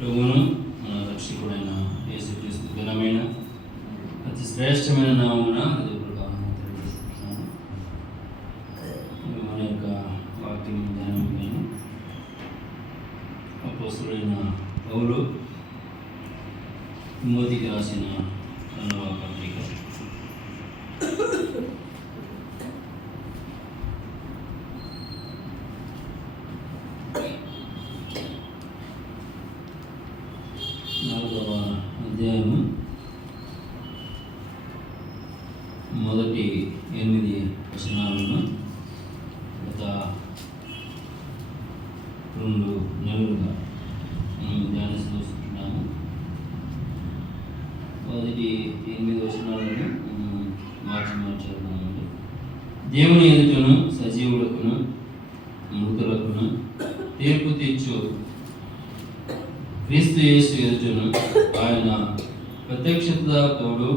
ప్రభువును మన రక్షకుడైన యేసుక్రీస్తు ఘనమైన అతి శ్రేష్టమైన నామమున తెలియజేస్తున్నాను. మన యొక్క వాక్యం ధ్యానం నేను అపోస్తలుడైన పౌలు తిమోతికి రాసిన 2వ పత్రిక 4వ అధ్యాయము మొదటి 8 వచనాలను గత 2 నెలలుగా మనం ధ్యానిస్తున్నాము. మొదటి 8 వచనాలను మార్చుకుందామండి. దేవుని ఎదుటను సజీవులకును మృతులకును తీర్పు తెచ్చు క్రీస్తు యేసు ఎదుటను ఆయన ప్రత్యక్షత తోడు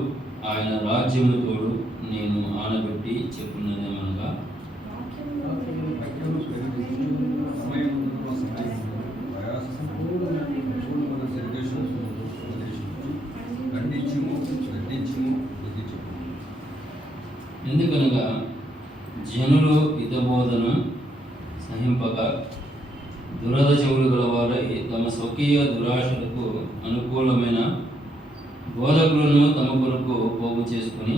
ఆయన రాజ్యము తోడు నేను ఆనబెట్టి చెప్పున్నదేమనగా, ఎందుకనగా జనులు హితబోధన సహింపక దురద చెవులు గలవారై తమ స్వకీయ దురాశలకు అనుకూలమైన బోధకులను తమ కొరకు పోగు చేసుకుని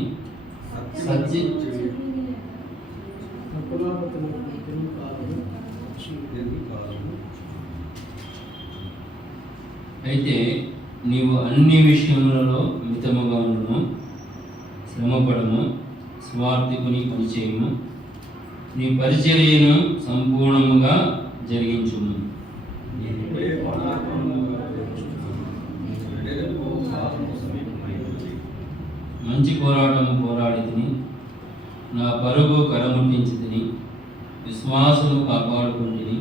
అయితే నీవు అన్ని విషయములలో మితముగా ఉండును, శ్రమపడము, స్వార్థికుని పనిచేయము, నీ పరిచర్యను సంపూర్ణముగా జరిగించుము. మంచి పోరాటము పోరాడి తిని, నా పరుగు కరముట్టించి తిని, విశ్వాసము కాపాడుకుంటుని,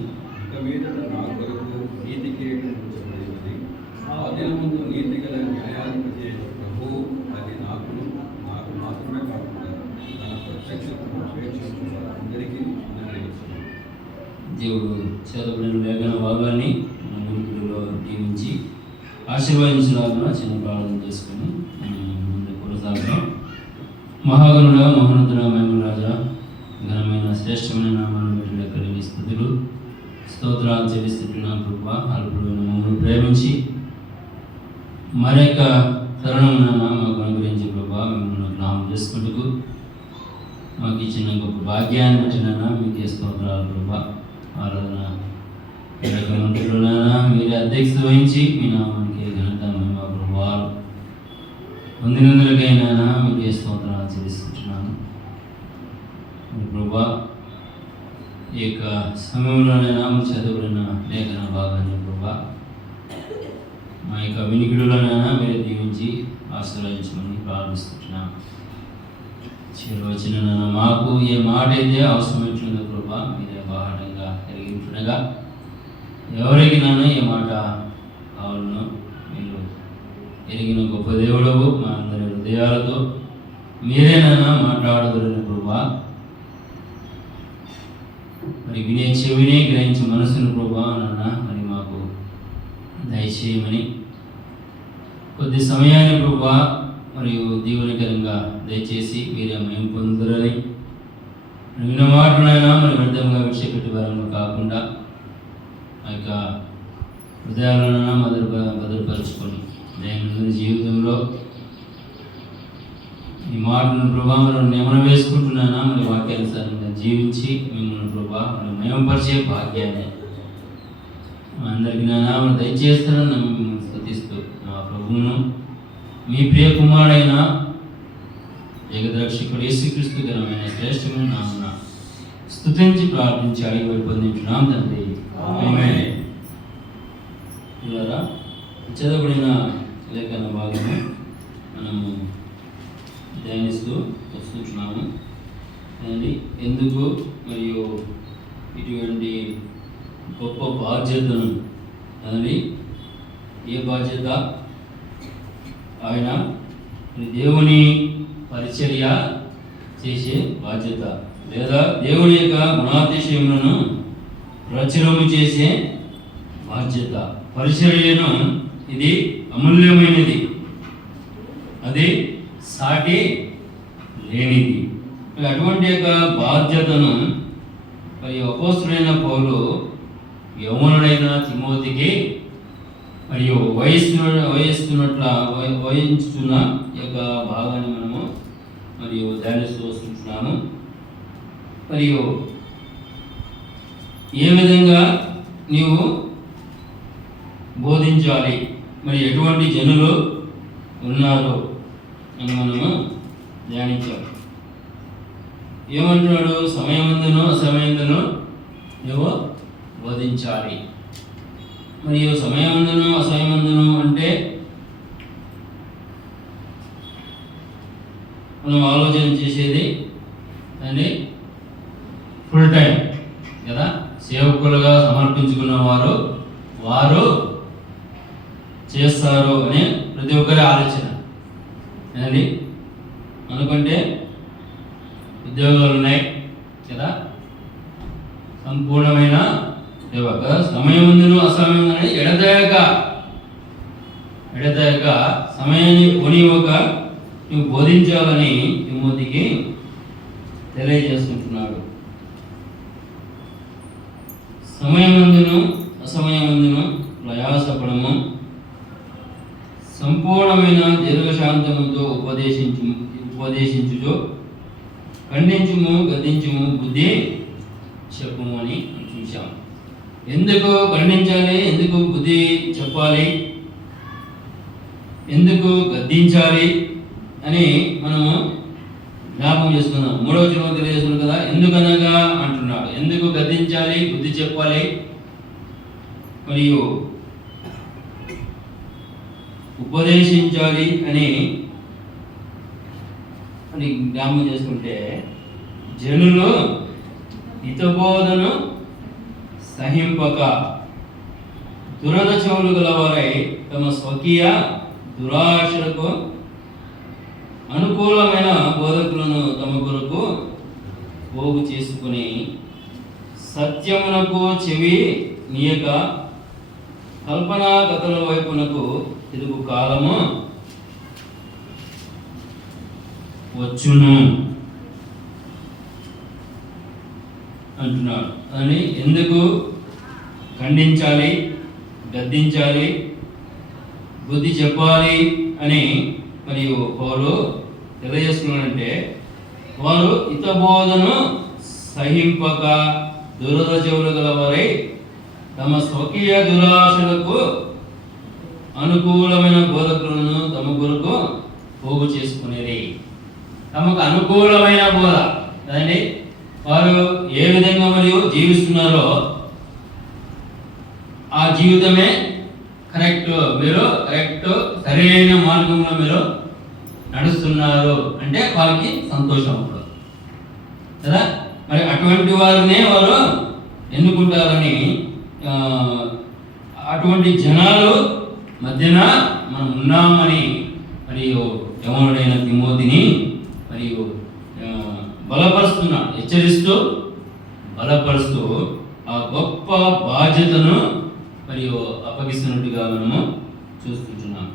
దేవుడు చదవబడిన లేఖన భాగాన్ని మన వినికిడిలో దీవించి ఆశీర్వదించలాగా చిన్న ప్రార్థన చేసుకుని ముందు కొనసాగుతాం. మహాగణుడ మహోన్నతుడ మహిమ రాజా, ఘనమైన శ్రేష్టమైన నామాన్ని బట్టి లెక్కలేని స్తుతులు స్తోత్రాలు చెల్లిస్తున్న కృప అల్పుడైన మమ్మల్ని ప్రేమించి మరొక తరుణమున మాకు అనుగ్రహించే కృప మిమ్మల్ని నామం చేసుకుంటూ మాకు ఇచ్చిన గొప్ప భాగ్యాన్ని బట్టినా మీకే స్తోత్రాలు కృప ఆరాధన మంత్రులైనా మీరే అధ్యక్షత వహించి మీ నామానికి ఘనత మహిమ ప్రభువాలు పొందినందులకైనా మీకే స్తోత్రాలు చెల్లిస్తున్నాను. ప్రభా, ఈ యొక్క సమయంలోనైనా చదవబడిన లేఖన భాగాన్ని ప్రభా మా యొక్క వినికిడులనైనా మీరే దీవించి ఆశీర్వదించమని ప్రార్థిస్తున్నాను. చిరవచన మాకు ఏ మాట అయితే అవసరమైందో ప్రభా మీరే బాహటంగా కలిగించుండగా ఎవరికి నన్ను ఏ మాట కావాలనో మీరు ఎరిగిన గొప్ప దేవుడవు మా అందరి హృదయాలతో మీరే నన్ను మాట్లాడగలను ప్రభా. మరి వినే చెవిని గ్రహించి మనసును ప్రభా మరి మాకు దయచేయమని, కొద్ది సమయాన్ని ప్రభా మరియు దీవెనకరంగా దయచేసి మీరే మేము పొందురని, విన్న మాటలైనా మరి వ్యర్థంగా విడిచిపెట్టి వారంలో కాకుండా ఆ యొక్క హృదయాలైనా భద్రపరుచుకొని దైనందిన జీవితంలో ఈ మాటలను ప్రభావం నెమన వేసుకుంటున్నానా మరి వాక్యానుసారంగా జీవించి మిమ్మల్ని ప్రభా మరి మయంపరిచే భాగ్యాన్ని అందరికీ నాన్న దయచేస్తానని మిమ్మల్ని స్తుతిస్తూ మా ప్రభువును మీ ప్రియ కుమారుడైన జగద్రక్షకుడు యేసుక్రీస్తు ఘనమైన శ్రేష్టమైన నామమున స్తుతించి ప్రార్థించి అడిగి పొందించున్నాం తండ్రి, ఆమేన్. ఇలా చదవబడిన లేఖన భాగము మనము ధ్యానిస్తూ వస్తున్నాము. ఎందుకు మరియు ఇటువంటి గొప్ప బాధ్యతను అది ఏ బాధ్యత? ఆయన దేవుని పరిచర్య చేసే బాధ్యత, లేదా దేవుని యొక్క గుణాతిశయములను ప్రచురము చేసే బాధ్యత. పరిచర్యను ఇది అమూల్యమైనది, అది సాటి లేనిది. అటువంటి యొక్క బాధ్యతను మరి అపోస్తుడైన పౌలు యవ్వనుడైన తిమోతికి మరియు వహించుతున్న యొక్క భాగాన్ని మనము మరియు ధ్యానిస్తూ వస్తున్నాము. మరియు ఏ విధంగా నీవు బోధించాలి, మరి ఎటువంటి జనులు ఉన్నారు అని మనము ధ్యానించాలి. ఏమంటున్నాడు? సమయమందును అసమయందును నువ్వు బోధించాలి. మరియు సమయమందును అసమయమందును అంటే మనం ఆలోచన చేసేది దాన్ని ఫుల్ టైం కదా, సేవకులుగా సమర్పించుకున్న వారు చేస్తారు అనే ప్రతి ఒక్కరి ఆలోచన అండి. అనుకుంటే ఉద్యోగాలు ఉన్నాయి కదా, సంపూర్ణమైన సేవ కదా. సమయమందును అసమయమందును ఎడతెగక సమయాన్ని పోనివ్వక నువ్వు బోధించాలని తిమోతికి తెలియజేసుకుంటున్నాడు. సమయమందును అసమయమందును ప్రయాసపడము, సంపూర్ణమైన దీర్ఘశాంతముతో ఉపదేశించుచు ఖండించుము, గద్దించుము, బుద్ధి చెప్పుము అని చూసాం. ఎందుకు ఖండించాలి, ఎందుకు బుద్ధి చెప్పాలి, ఎందుకు గద్దించాలి అని మనము జ్ఞాపకం చేసుకుందాం. 3వ వచనం తెలియజేస్తున్నాడు కదా, ఎందుకనగా అంటున్నాడు. ఎందుకు గద్దించాలి, బుద్ధి చెప్పాలి, మరియు ఉపదేశించాలి అని జ్ఞాపకం చేసుకుంటే, జనులు హితబోధను సహింపక దురద చెవులు గలవారై తమ స్వకీయ దురాశలకు అనుకూలమైన బోధకులను తమ కొరకు పోగు చేసుకుని సత్యమునకు చెవి నీయక కల్పనా కథల వైపునకు తిరుగు కాలము వచ్చును అంటున్నాడు. అని ఎందుకు ఖండించాలి, గద్దించాలి, బుద్ధి చెప్పాలి అని మరియు పౌలు తెలియజేస్తున్నాడంటే, వారు హితబోధను సహింపక దురద చెవులు గలవారై తమ స్వకీయ దురాశలకు అనుకూలమైన బోధకులను తమ కొరకు పోగు చేసుకునేది. తమకు అనుకూలమైన బోధ కదండి, వారు ఏ విధంగా మరియు జీవిస్తున్నారో ఆ జీవితమే కరెక్ట్, మీరు కరెక్ట్ సరైన మార్గంలో మీరు నడుస్తున్నారు అంటే వాళ్ళకి సంతోషం ఉంటుంది కదా. మరి అటువంటి వారినే వారు ఎన్నుకుంటారని, అటువంటి జనాలు మధ్యన మనం ఉన్నామని మరియు యవనుడైన తిమోతిని మరియు బలపరుస్తున్నాడు, హెచ్చరిస్తూ బలపరుస్తూ ఆ గొప్ప బాధ్యతను మరియు అప్పగిస్తున్నట్టుగా మనము చూస్తుంటున్నాం.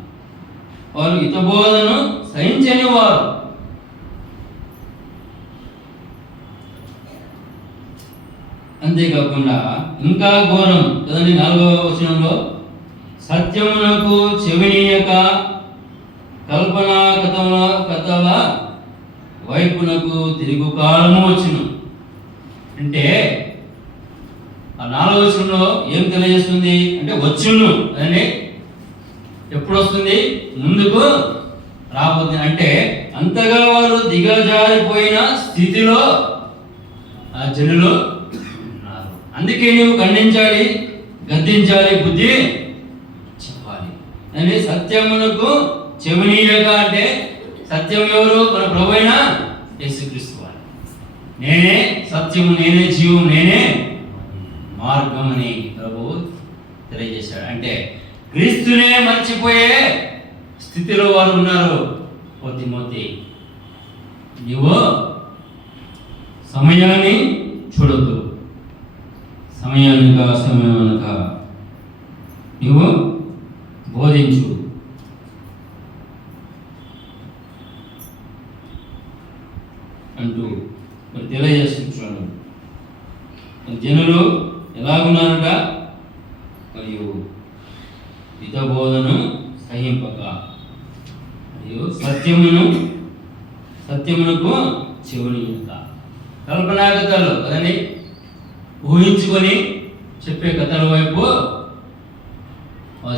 వారు హితబోధను సహించని వారు, అంతేకాకుండా ఇంకా ఘోరం కదండి. 4వ వచనంలో సత్యమునకు చెవినీయక కల్పనా కథల వైపునకు తిరుగు కాలము వచ్చును అంటే, ఆ 4వ వచనంలో ఏం తెలియజేస్తుంది అంటే వచ్చును అని. ఎప్పుడు వస్తుంది? ముందుకు రాబోతుంది. అంటే అంతగా వారు దిగజారిపోయిన స్థితిలో ఆ జనులు ఉన్నారు. అందుకే నువ్వు ఖండించాలి, గద్దించాలి, బుద్ధి చెప్పాలి అని. సత్యమునకు చెవినీయక అంటే సత్యం ఎవరు? మన ప్రభువైన యేసుక్రీస్తు వారు. నేనే సత్యము, నేనే జీవం, నేనే మార్గం అని ప్రభువు తెలియజేశాడు. అంటే క్రీస్తునే మర్చిపోయే స్థితిలో వారు ఉన్నారు. ఓ తిమోతి, నువ్వు సమయాన్ని చూడొద్దు, సమయానిక నువ్వు బోధించు. అంటూ మరి తెలియజేస్తున్నాడు. జనులు ఎలాగున్నారట? మరియు హితబోధను సహింపక, మరియు సత్యమునకు చెవునియక. కల్పనా కథలు కదండి, ఊహించుకొని చెప్పే కథల వైపు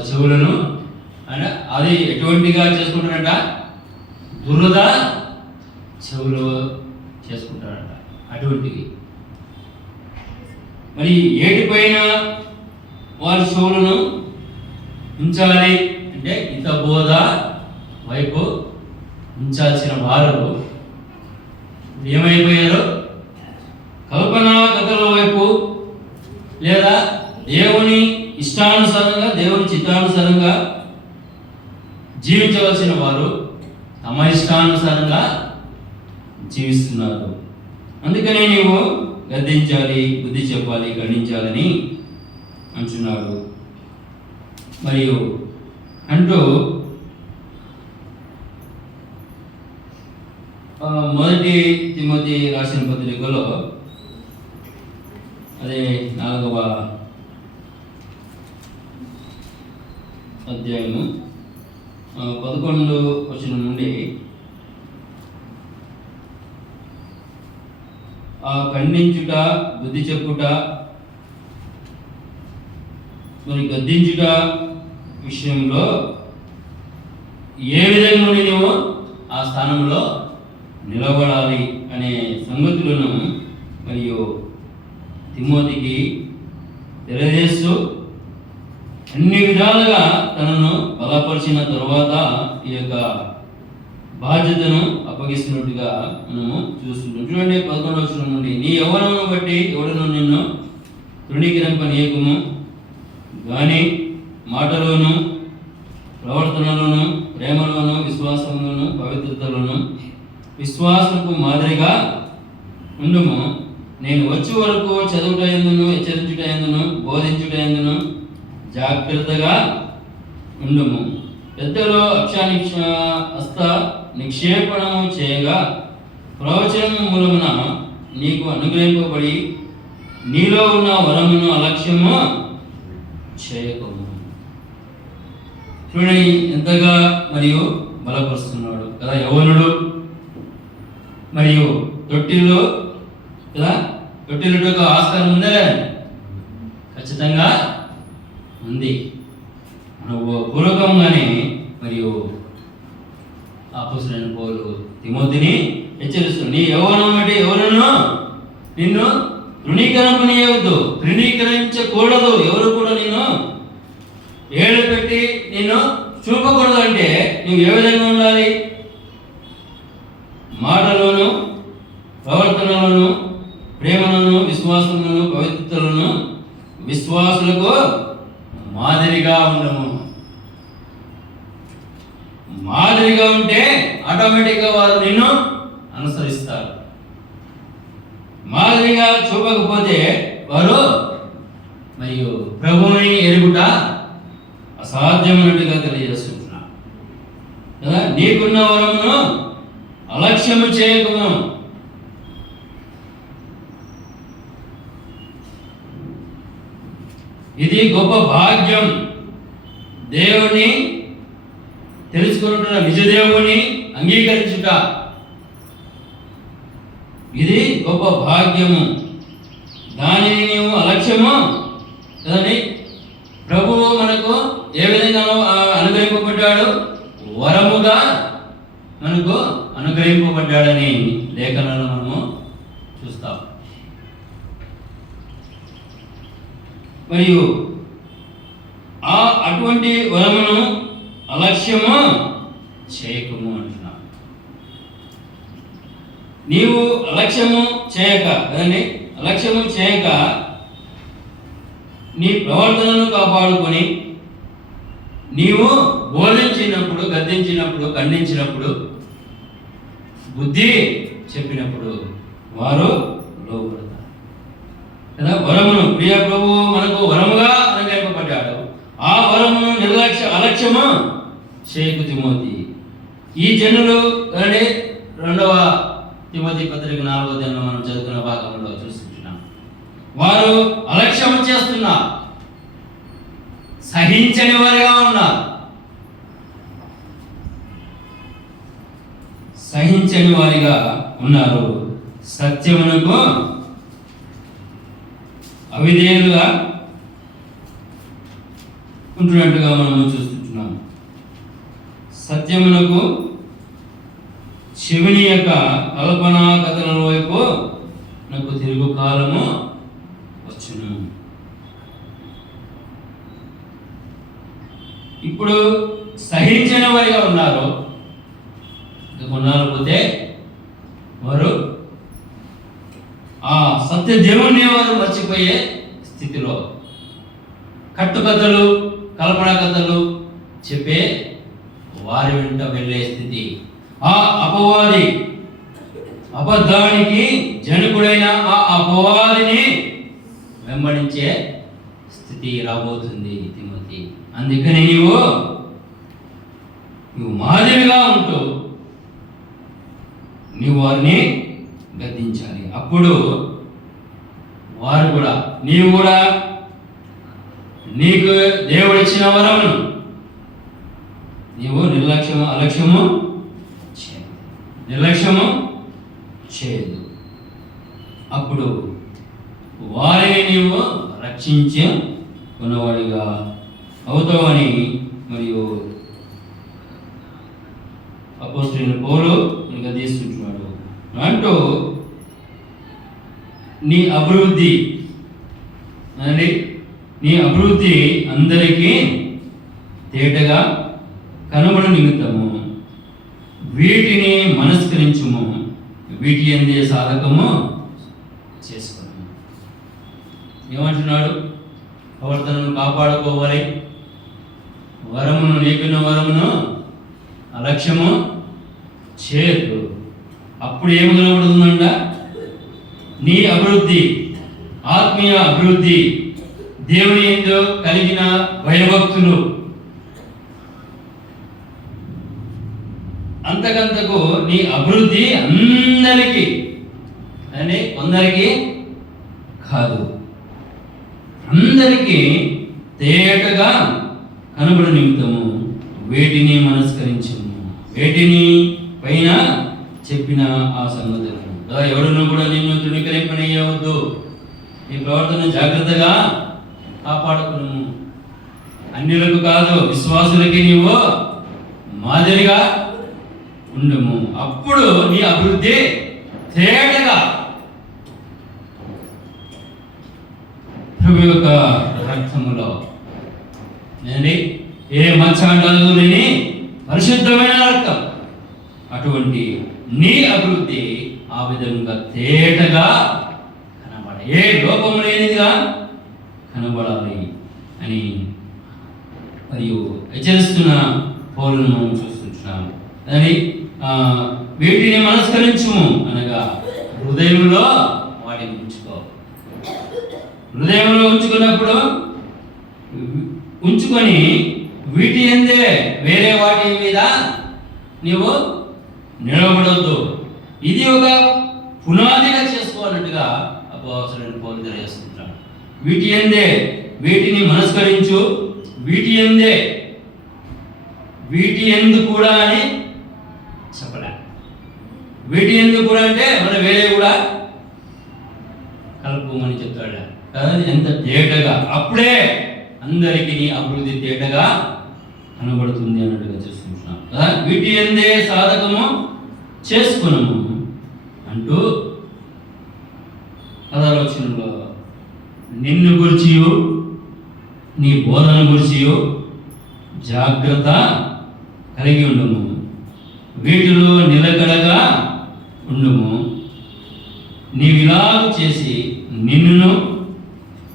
చెవులను అది ఎటువంటిగా చేసుకుంటారట? దురద చెవులు చేసుకుంటారట. అటువంటివి మరి ఏటిపైన వారి చెవులను ఉంచాలి అంటే హితబోధ వైపు ఉంచాల్సిన వారు ఏమైపోయారు? కల్పనా కథల వైపు, లేదా దేవుని ఇష్టానుసారంగా, దేవుని చిత్తానుసారంగా జీవించవలసిన వారు తమ ఇష్టానుసారంగా జీవిస్తున్నారు. అందుకనే నీవు గద్దించాలి, బుద్ధి చెప్పాలి, ఖండించాలని అంటున్నాడు. మరియు అంటూ మొదటి తిమోతి రాసిన పత్రికలో అదే 4వ అధ్యాయము 11వ వచనం నుండి ఖండించుట, బుద్ధి చెప్పుట, మరి గద్దించుట విషయంలో ఏ విధంగా నువ్వు ఆ స్థానంలో నిలబడాలి అనే సంగతులను మరియు తిమోతికి తెలియజేస్తూ అన్ని విధాలుగా తనను బలపరిచిన తరువాత ఈ యొక్క బాధ్యతను అప్పగిస్తున్నట్టుగా మనము చూస్తుంటాం. చూడండి 11వ వచనం నుండి, నీ యవ్వనమును బట్టి ఎవడను నిన్ను తృణీకరింపనీయకుము, కానీ మాటలోను, ప్రవర్తనలోను, ప్రేమలోను, విశ్వాసములను, పవిత్రతలను విశ్వాసకు మాదిరిగా ఉండుము. నేను వచ్చే వరకు చదువుట యందును, హెచ్చరించుట యందును, బోధించుట యందును జాగ్రత్తగా ఉండుము. పెద్దలు హస్త నిక్షేపణము చేయగా ప్రవచనము మూలమున నీకు అనుగ్రహింపబడి నీలో ఉన్న వరమును అలక్ష్యము చేయకము. చూడండి ఎంతగా మరియు బలపరుస్తున్నాడు కదా. యవ్వనుడు మరియు తొట్టిలో కదా, తొట్టిలో ఆస్కారం ఉందా? ఖచ్చితంగా ఉంది. నువ్వు పూర్వకంగానే మరియు అపోస్తలుడైన పౌలు తిమోతిని హెచ్చరిస్తున్నాడు. నీ యవ్వనం బట్టి ఎవరును నిన్ను తృణీకరింపనీయవద్దు, తృణీకరించకూడదు. ఎవరు కూడా నిన్ను ఏడు పెట్టి నిన్ను చూపకూడదు. అంటే నువ్వు ఏ విధంగా ఉండాలి? మాటలోను, ప్రవర్తనలను, ప్రేమలను, విశ్వాసములను, పవిత్రతలను విశ్వాసులకు మాదిరిగా ఉండము. మాదిరిగా ఉంటే ఆటోమేటిక్గా వారు నిన్ను అనుసరిస్తారు. మాదిరిగా చూపకపోతే వారు మరియు ప్రభువుని ఎరుగుట అసాధ్యమైనట్టుగా తెలియజేస్తున్నారు కదా. నీకున్న వరమును అలక్ష్యము చేయకము. ఇది గొప్ప భాగ్యం. దేవుని తెలుసుకుంటున్న నిజదేవుని అంగీకరించుట ఇది గొప్ప భాగ్యము. దానిని నీవు అలక్ష్యము కదండి. ప్రభువు మనకు ఏ విధంగా అనుగ్రహింపబడ్డాడు? వరముగా మనకు అనుగ్రహింపబడ్డాడని లేఖనాలను మనము చూస్తాం. మరియు అటువంటి వరమును అలక్ష్యము చేయకము అంటున్నా. నీవు అలక్ష్యము చేయక కదండి, అలక్ష్యము చేయక నీ ప్రవర్తనను కాపాడుకొని నీవు బోధించినప్పుడు, గద్దించినప్పుడు, ఖండించినప్పుడు, బుద్ధి చెప్పినప్పుడు వారు లోబడతారు కదా. వరమును ప్రియ ప్రభువు మనకు వరముగా అనుగ్రహింపబడ్డాడు. ఆ అలక్ష్యము చేయకు తిమోతి. ఈ జనులు అంటే 2వ తిమోతి పత్రిక 4వ అధ్యాయంలో మనం చదువుకున్న భాగంలో చూస్తున్నాం. వారు అలక్ష్యం చేస్తున్నారు, సహించని వారిగా ఉన్నారు. సహించని వారిగా ఉన్నారు. సత్యమునకు అవిధేయులుగా ఉంటున్నట్టుగా మనము చూస్తున్నాం. సత్యమునకు చెవిని యొక్క కల్పనా కథల వైపు నాకు తిరుగు కాలము వచ్చును. ఇప్పుడు సహించిన వారిగా ఉన్నారు. కొన్నాళ్ళు పోతే వారు ఆ సత్య దేవుణ్ణి వారు మర్చిపోయే స్థితిలో, కట్టుకథలు కల్పనా కథలు చెప్పే వారి వెంట వెళ్ళే స్థితి, ఆ అపవాది అబద్ధానికి జనకుడైన ఆ అపవాదిని వెంబడించే స్థితి రాబోతుంది తిమోతి. అందుకని నీవు మాదిరిగా ఉంటూ నీవు వారిని గద్దించాలి. అప్పుడు వారు కూడా నీవు కూడా నీకు దేవుడు ఇచ్చిన వరమును నీవు అలక్ష్యము చేయదు. అప్పుడు వారిని నీవు రక్షించే ఉన్నవాడిగా అవుతావని మరియు అపోస్తలుడైన పౌలు ఇంకా తీసుకుంటున్నాడు. అంటూ నీ అభివృద్ధి అందరికీ తేటగా కనబడు నిమిత్తము వీటిని మనస్కరించుము, వీటి అందే సాధకము చేసుకున్నాము. ఏమంటున్నాడు? ప్రవర్తనను కాపాడుకోవాలి, వరమును నీకున్న వరమును అలక్ష్యము చేయదు. అప్పుడు ఏమి కనబడుతుందంట? నీ అభివృద్ధి, ఆత్మీయ అభివృద్ధి, దేవుని యందు కలిగిన భయభక్తులు, అంతకంతకు నీ అభివృద్ధి అందరికీ అని కొందరికి కాదు, అందరికీ తేటగా కనబడు నిమిత్తము వేటిని మనస్కరించము, వేటిని పైన చెప్పిన ఆ సంగతులను. ఎవరును కూడా నిన్ను తృణీకరింపనీయవద్దు, ఈ ప్రవర్తన జాగ్రత్తగా కాపాడుకును. అన్యులకు కాదు, విశ్వాసులకి నీవు మాదిరిగా ఉండము. అప్పుడు నీ అభివృద్ధి తేటగా ప్రభు యొక్క రక్తములో ఏ మచ్చంటాలు లేని పరిశుద్ధమైన రక్తం, అటువంటి నీ అభివృద్ధి ఆ విధంగా తేటగా కనబడాలి, ఏ లోపం లేనిదిగా కనబడాలి అని మరియు హెచ్చరిస్తున్న పౌలును మనం చూస్తున్నాము. అని వీటిని మనస్కరించుము అనగా హృదయంలో వాటిని ఉంచుకో. హృదయంలో ఉంచుకున్నప్పుడు ఉంచుకొని వీటి అందే వేరే వాటి మీద నీవు నిలబడవద్దు. ఇది ఒక పునాదిగా చేసుకోవాలన్నట్టుగా అపోస్తలుడైన పౌలు తెలియజేస్తుంటాడు. వీటి అందే వీటిని మనస్కరించు, వీటి అందే వీటి ఎందు కూడా అని చెప్పలే. వీటి ఎందుకు కూడా అంటే మన వేరే కూడా కలుపుకోమని చెప్తాడు కదా. ఎంత తేటగా, అప్పుడే అందరికీ నీ అభివృద్ధి తేటగా కనబడుతుంది అన్నట్టుగా చూసుకుంటున్నాం కదా. వీటి ఎందే సాధకము చేసుకున్నాము అంటూ 16వ వచనంలో నిన్ను గురించియు నీ బోధన గురించియు జాగ్రత్త కలిగి ఉండము, వీటిలో నిలకడగా ఉండుము. నీవిలాగ చేసి నిన్నును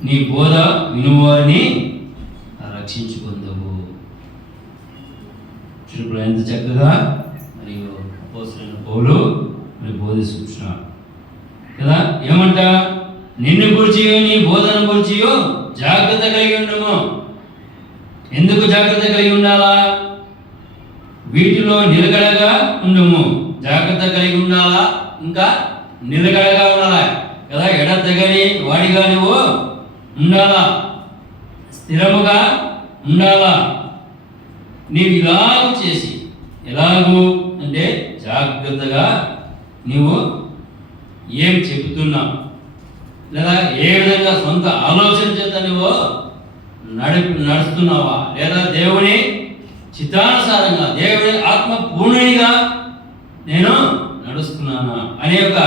నీ బోధ వినువారిని రక్షించుకుందాము. చూడు ఎంత చక్కగా మరియు అపోస్తలుడైన పౌలు మరి బోధిస్తున్నాడు కదా. ఏమంట? నిన్ను గురించి నీ బోధన గురించి జాగ్రత్త కలిగి ఉండము. ఎందుకు జాగ్రత్త కలిగి ఉండాలా? వీటిలో నిలకడగా ఉండము. జాగ్రత్త కలిగి ఉండాలా, ఇంకా నిలకడగా ఉండాలా కదా. ఎడతెగని వాడిగా నువ్వు ఉండాలా, స్థిరముగా ఉండాలా. నీవు ఇలాగూ చేసి, ఎలాగూ అంటే జాగ్రత్తగా నీవు ఏం చెబుతున్నావు, లేదా ఏ విధంగా సొంత ఆలోచన చేత నువ్వు నడుస్తున్నావా, లేదా దేవుని చిత్తానుసారంగా దేవుని ఆత్మ పూర్ణునిగా నేను నడుస్తున్నానా అనే ఒక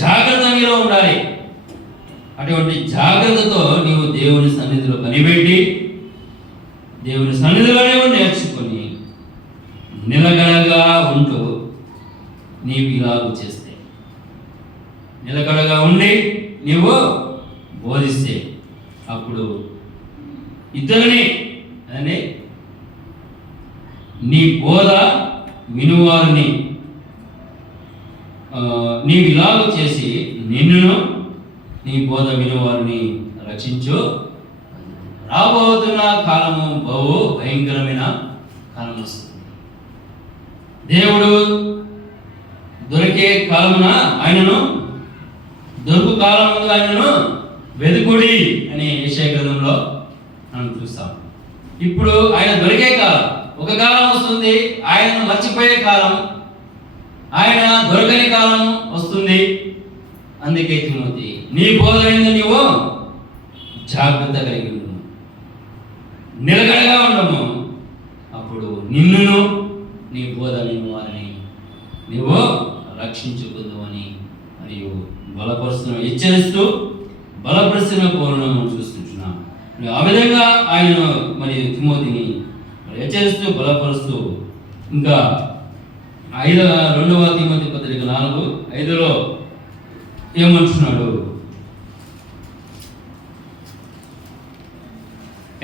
జాగ్రత్త నీలో ఉండాలి. అటువంటి జాగ్రత్తతో నీవు దేవుని సన్నిధిలో కనిపెట్టి దేవుని సన్నిధిలోనే నేర్చుకొని నిలకడగా ఉంటూ నీవు ఇలాగూ చేస్తే, నిలకడగా ఉండి నీవు బోధిస్తే, అప్పుడు ఇద్దరిని అని నీ బోధ వినువారిని నీవు ఇలాగూ చేసి నిన్నును నీ బోధ వినువారిని రక్షించు. రాబోతున్న కాలము బహు భయంకరమైన కాలం వస్తుంది. దేవుడు దొరికే కాలమున ఆయనను, దొరుకు కాలం ముందు ఆయనను వెదుకుడి అని యెషయా గ్రంథంలో మనం చూస్తాం. ఇప్పుడు ఆయన దొరికే కాలం, ఒక కాలం వస్తుంది ఆయనను మర్చిపోయే కాలం, ఆయన దొరకని కాలం వస్తుంది. అందుకే తిమోతి, నీ బోధన నీవు జాగ్రత్త కలిగి ఉండము, నిలకడగా ఉండము. అప్పుడు నిన్నును నీ బోధ విను వారిని నీవు రక్షించుకుందామని మరియు బలపరుస్తున్న, హెచ్చరిస్తూ బలపరుస్తున్న పౌరులను మనం చూస్తుంటున్నాం. ఆ విధంగా ఆయనను మరి తిమోతిని హెచ్చరిస్తూ బలపరుస్తూ, ఇంకా 2వ తిమోతి పత్రిక 4:5 ఏమంటున్నాడు?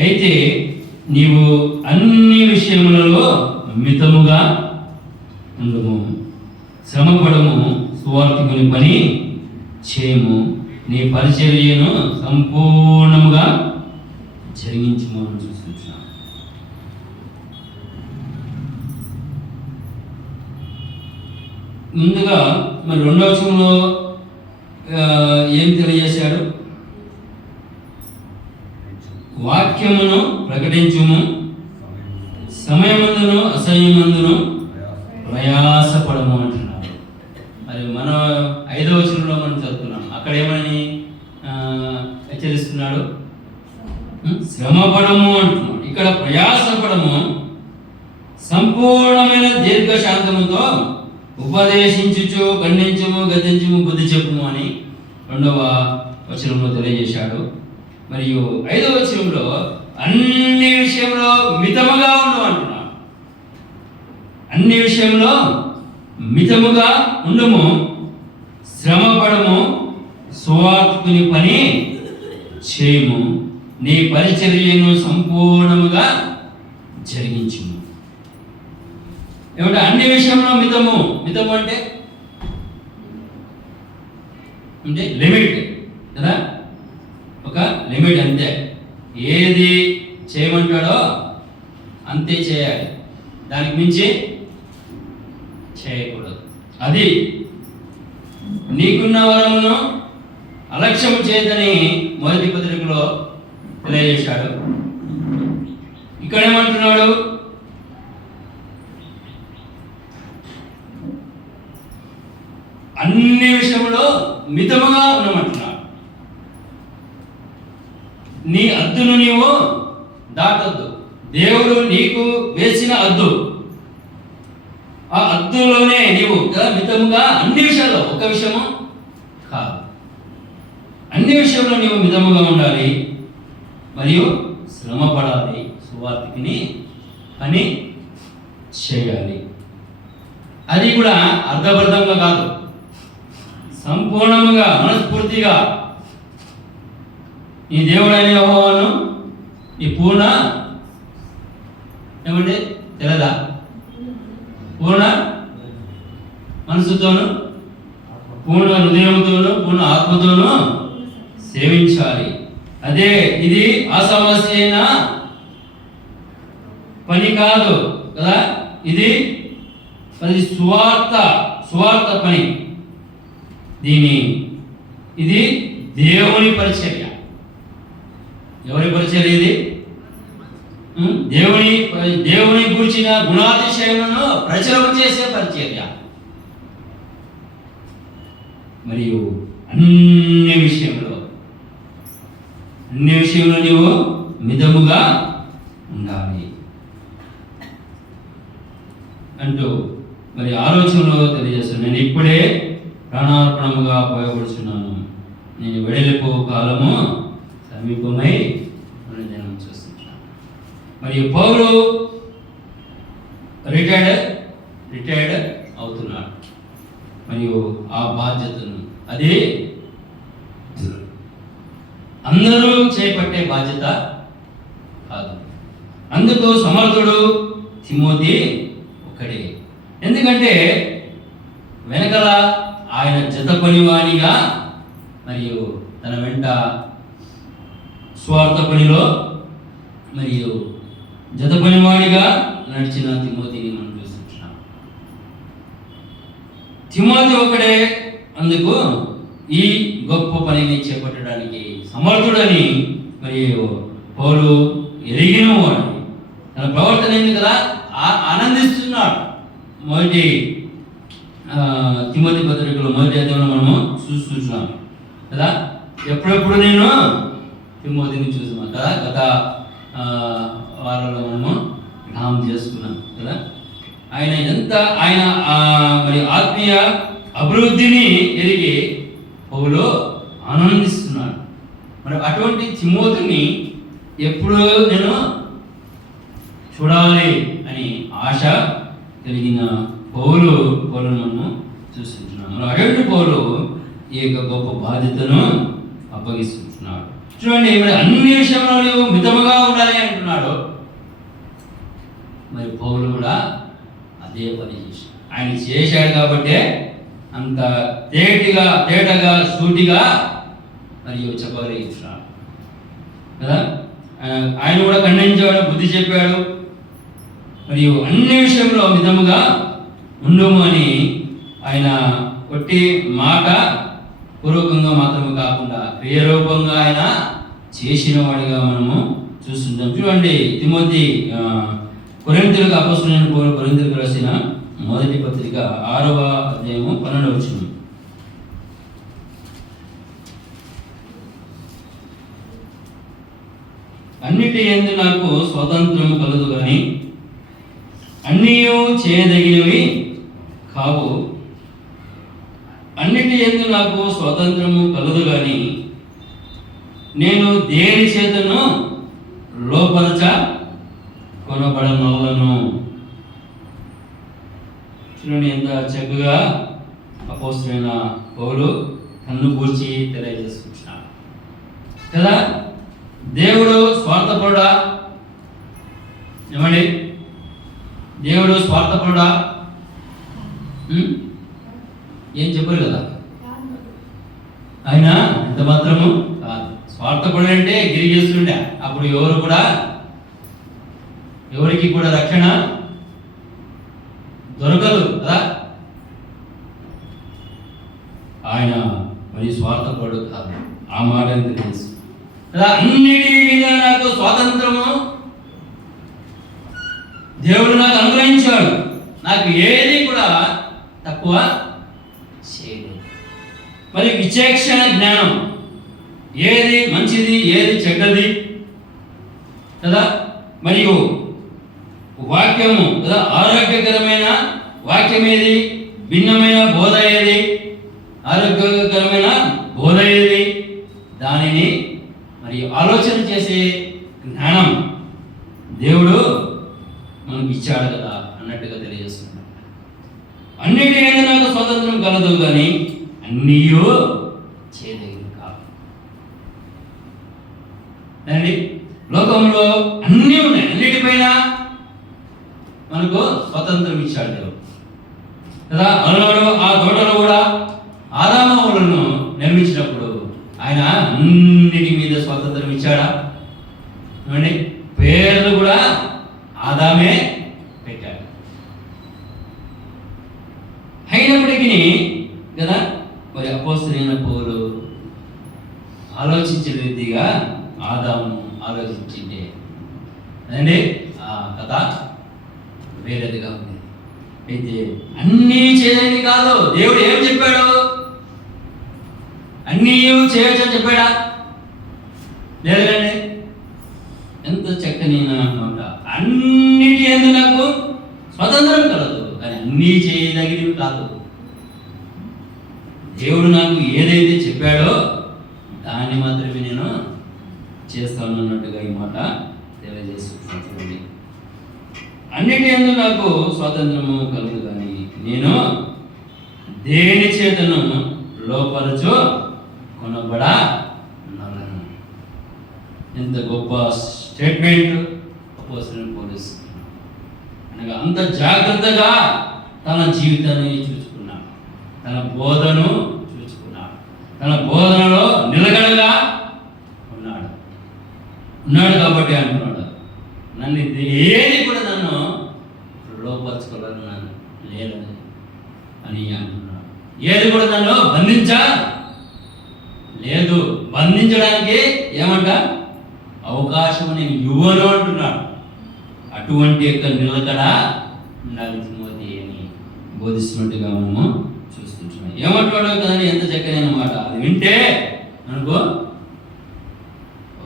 అయితే నీవు అన్ని విషయములలో మితముగా ఉండము, శ్రమపడము, సువార్తికుని పని చేయము, నీ పరిచర్యను సంపూర్ణముగా జరిగించుము అని చూస్తున్నాను. ముందుగా మరి 2వ వచనంలో ఏం తెలియజేశాడు? వాక్యమును ప్రకటించుము, సమయమందును అసహ్యమందును ప్రయాసపడము అంటున్నాడు. మరి మనం 5వ వచనంలో మనం చదువుతున్నాం, అక్కడ ఏమని హెచ్చరిస్తున్నాడు? శ్రమపడము అంటున్నాడు. ఇక్కడ ప్రయాసపడము, సంపూర్ణమైన దీర్ఘశాంతముతో ఉపదేశించుచు, ఖండించుము, గద్దించుము, బుద్ధి చెప్పుము అని 2వ వచనంలో తెలియజేశాడు. మరియు 5వ వచనంలో అన్ని విషయంలో మితముగా ఉండు అంటున్నాడు. అన్ని విషయంలో మితముగా ఉండుము, శ్రమపడము, సువార్తికుని పని చేయము, నీ పరిచర్యను సంపూర్ణముగా జరిగించుము. ఏమంటే అన్ని విషయంలో మితము. మితము అంటే లిమిట్ కదా, ఒక లిమిట్ అంతే. ఏది చేయమంటాడో అంతే చేయాలి, దానికి మించి చేయకూడదు. అది నీకున్న వరమును అలక్ష్యం చేయదని మొదటి పత్రికలో తెలియజేశాడు. ఇక్కడ ఏమంటున్నాడు? అన్ని విషయంలో మితముగా ఉండమంటున్నాడు. నీ హద్దును నీవు దాటొద్దు. దేవుడు నీకు వేసిన హద్దు, ఆ హద్దులోనే నీవు మితముగా, అన్ని విషయాల్లో, ఒక విషయము కాదు, అన్ని విషయంలో నీవు మితముగా ఉండాలి. మరియు శ్రమ పడాలి, సువార్తికిని పని చేయాలి. అది కూడా అర్ధబద్ధంగా కాదు, సంపూర్ణముగా, మనస్ఫూర్తిగా. నీ దేవుడైన యెహోవాను నీ పూర్ణ ఏమంటే తెలదా, పూర్ణ మనసుతోను, పూర్ణ హృదయంతోను, పూర్ణ ఆత్మతోను సేవించాలి. అదే ఇది ఆశావాసి అయిన పని కాదు కదా, ఇది సువార్త పని. ఇది దేవుని పరిచర్య. ఎవరి పరిచర్య ఇది? దేవుని గూర్చిన గుణాతిశయములను ప్రచురం చేసే పరిచర్య. మరియు అన్ని విషయంలో నీవు మితముగా ఉండాలి అంటూ మరి ఆలోచనలో తెలియజేస్తాను. నేను ఇప్పుడే ప్రాణార్పణముగా పోయబడుచున్నాను, నేను వెడలిపో కాలము సమీపమై ధ్యానం చేస్తున్నాను. మరియు పౌలు రిటైర్డ్ అవుతున్నాడు. మరియు ఆ బాధ్యతను అది అందరూ చేపట్టే బాధ్యత కాదు. అందుకు సమర్థుడు తిమోతి ఒక్కడే. ఎందుకంటే వెనకల ఆయన జత పనివానిగా మరియు తన వెంట స్వార్థ పనిలో మరియు జత పనివాడిగా నడిచిన తిమోతిని మనం చూస్తున్నాం. తిమోతి ఒకడే అందుకు ఈ గొప్ప పనిని చేపట్టడానికి సమర్థుడని మరియు పౌలు ఎరిగిన వాడు. తన ప్రవర్తన ఏంది కదా ఆనందిస్తున్నాడు. మొదటి తిమోతి పత్రికలో మొదటి అధ్యాయంలో మనము చూస్తున్నాం కదా. ఎప్పుడెప్పుడు నేను తిమోతిని చూస్తున్నాను కదా, గత వారంలో మనము జ్ఞాపకం చేసుకున్నాం కదా. ఆయన మరి ఆత్మీయ అభివృద్ధిని ఎరిగి పౌలు ఆనందిస్తున్నాడు. మరి అటువంటి తిమోతిని ఎప్పుడు నేను చూడాలి అని ఆశ కలిగిన పౌలును మనము చూస్తున్నాము. మరి అటువంటి పౌలు ఈ యొక్క గొప్ప బాధ్యతను అప్పగిస్తున్నాడు. చూడండి, మరి అన్ని విషయంలో నువ్వు మితముగా ఉండాలి అంటున్నాడు. మరి పౌలు కూడా అదే పని చేశాడు. ఆయన చేశాడు కాబట్టి అంత తేటగా సూటిగా మరియు చెప్పగలిగించున్నాడు కదా. ఆయన కూడా ఖండించాడు, బుద్ధి చెప్పాడు. మరియు అన్ని విషయంలో మితముగా ఉండుము అని ఆయన కొట్టి మాట పూర్వకంగా మాత్రమే కాకుండా క్రియరూపంగా ఆయన చేసిన వాడిగా మనము చూస్తుంటాం. చూడండి, తిమోతి కొరింథీయులకు అపోస్తలుడైన పౌలు కొరింథీయులకు రాసిన మొదటి పత్రిక 6వ అధ్యాయము 12వ వచనం. అన్నిటి యందు నాకు స్వాతంత్రము కలదు కానీ అన్నీయూ చేయదగినవి కావు. అన్నిటి యందు నాకు స్వాతంత్రము కలదు కానీ నేను దేని చేతను లోపరచ కొనబడనొల్లను. చూడండి, ఎంత చక్కగా అపోస్తలుడైన పౌలు కన్ను పూర్చి తెలియజేసుకుంటున్నాడు కదా. దేవుడు స్వార్థపరుడా? ఏమండి, దేవుడు స్వార్థపరుడా? ఏం చెప్పరు కదా. ఆయన ఎంత మాత్రము కాదు. స్వార్థపరుడు అంటే గిరిగేస్తుండే అప్పుడు ఎవరికి కూడా రక్షణ దొరకదు కదా. ఆయన మరి స్వార్థపరుడు కాదు, ఆ మాట తెలుసు కదా. అన్నిటి మీద నాకు స్వాతంత్రము దేవుడు నాకు అనుగ్రహించాడు. నాకు ఏది కూడా తక్కువ చేయలేదు. మరి విచక్షణ జ్ఞానం, ఏది మంచిది ఏది చెడ్డది కదా. మరియు వాక్యము కదా, ఆరోగ్యకరమైన వాక్యం ఏది, భిన్నమైన బోధ ఏది, ఆరోగ్యకరమైన బోధ ఏది, దానిని మరియు ఆలోచన చేసే జ్ఞానం దేవుడు మనకు ఇచ్చాడు కదా అన్నట్టుగా తెలియజేస్తున్నాడు. అన్నిటి ఏదో నాకు స్వాతంత్రం కలదు కానీ అన్నీయూ చేయదగినవి కాదు. అండి, లోకంలో అన్నీ ఉన్నాయి, అన్నిటిపైన మనకు స్వతంత్రం ఇచ్చాడు దేవుడు కదా. అలనాడు ఆ తోటలో కూడా ఆదామవులను నిర్మించినప్పుడు ఆయన అన్నిటి మీద స్వాతంత్రం ఇచ్చాడా? ఏమండి, పేర్లు కూడా ఆదామే కదా మరి అపోస్తలుడైన పౌలు ఆలోచించిన రీతిగా ఆదాము ఆలోచించిండే అదండి ఆ కథ వేరేదిగా ఉంది. అయితే అన్నీ చేయని కాదు, దేవుడు ఏం చెప్పాడు? అన్నీ చేయొచ్చు అని చెప్పాడా? లేదండి. ఎంత చక్కని మాట. అన్నిటి యందు నాకు స్వతంత్రం కలదు, కానీ అన్నీ చేయదగినవి కాదు. దేవుడు నాకు ఏదైతే చెప్పాడో దాన్ని మాత్రమే నేను చేస్తాను అన్నట్టుగా ఈ మాట తెలియజేస్తుంది. అన్నిటి యందు నాకు స్వాతంత్రము కలదు, కానీ నేను దేని చేతను లోపరచు కొనబడా నలను. ఎంత గొప్ప స్టేట్మెంట్ అపోస్తలుడైన పౌలు అనగా అంత జాగ్రత్తగా తన జీవితాన్ని చూసుకున్నాడు, తన బోధను చూసుకున్నాడు, తన బోధనలో నిలకడగా ఉన్నాడు కాబట్టి అంటున్నాడు, నన్ను ఏది కూడా నన్ను లోపరచుకోవాలని లేదని అని అంటున్నాడు. ఏది కూడా నన్ను లేదు, బంధించడానికి ఏమంట అవకాశం నేను ఇవ్వను అంటున్నాడు. అటువంటి యొక్క నిలకడ ఉండాలి తిమోతి అని బోధిస్తున్నట్టుగా మనము చూస్తుంటున్నాం. ఏమంటున్నాడు కానీ ఎంత చక్కనైన మాట. అది వింటే అనుకో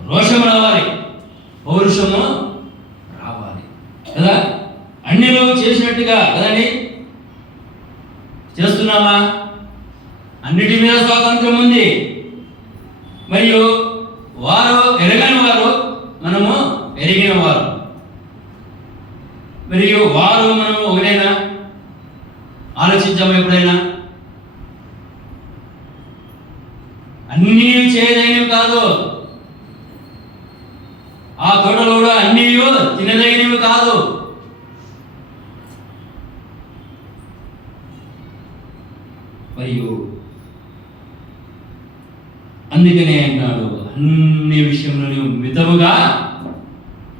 రోషం రావాలి, పౌరుషము రావాలి కదా. అన్నిలో చేసినట్టుగా కదండి చేస్తున్నామా? అన్నిటి మీద స్వాతంత్రం ఉంది. మరియు వారు ఎరగని వారు, మనము ఎరిగిన వారు. మరియు వారు మనము ఒకటైనా ఆలోచించాము ఎప్పుడైనా? అన్నీ చేయదగినవి కాదు, ఆ తోటలో కూడా అన్నీ తినదగినవి కాదు. మరియు అందుకనే అంటాడు అన్ని విషయంలో నువ్వు మితముగా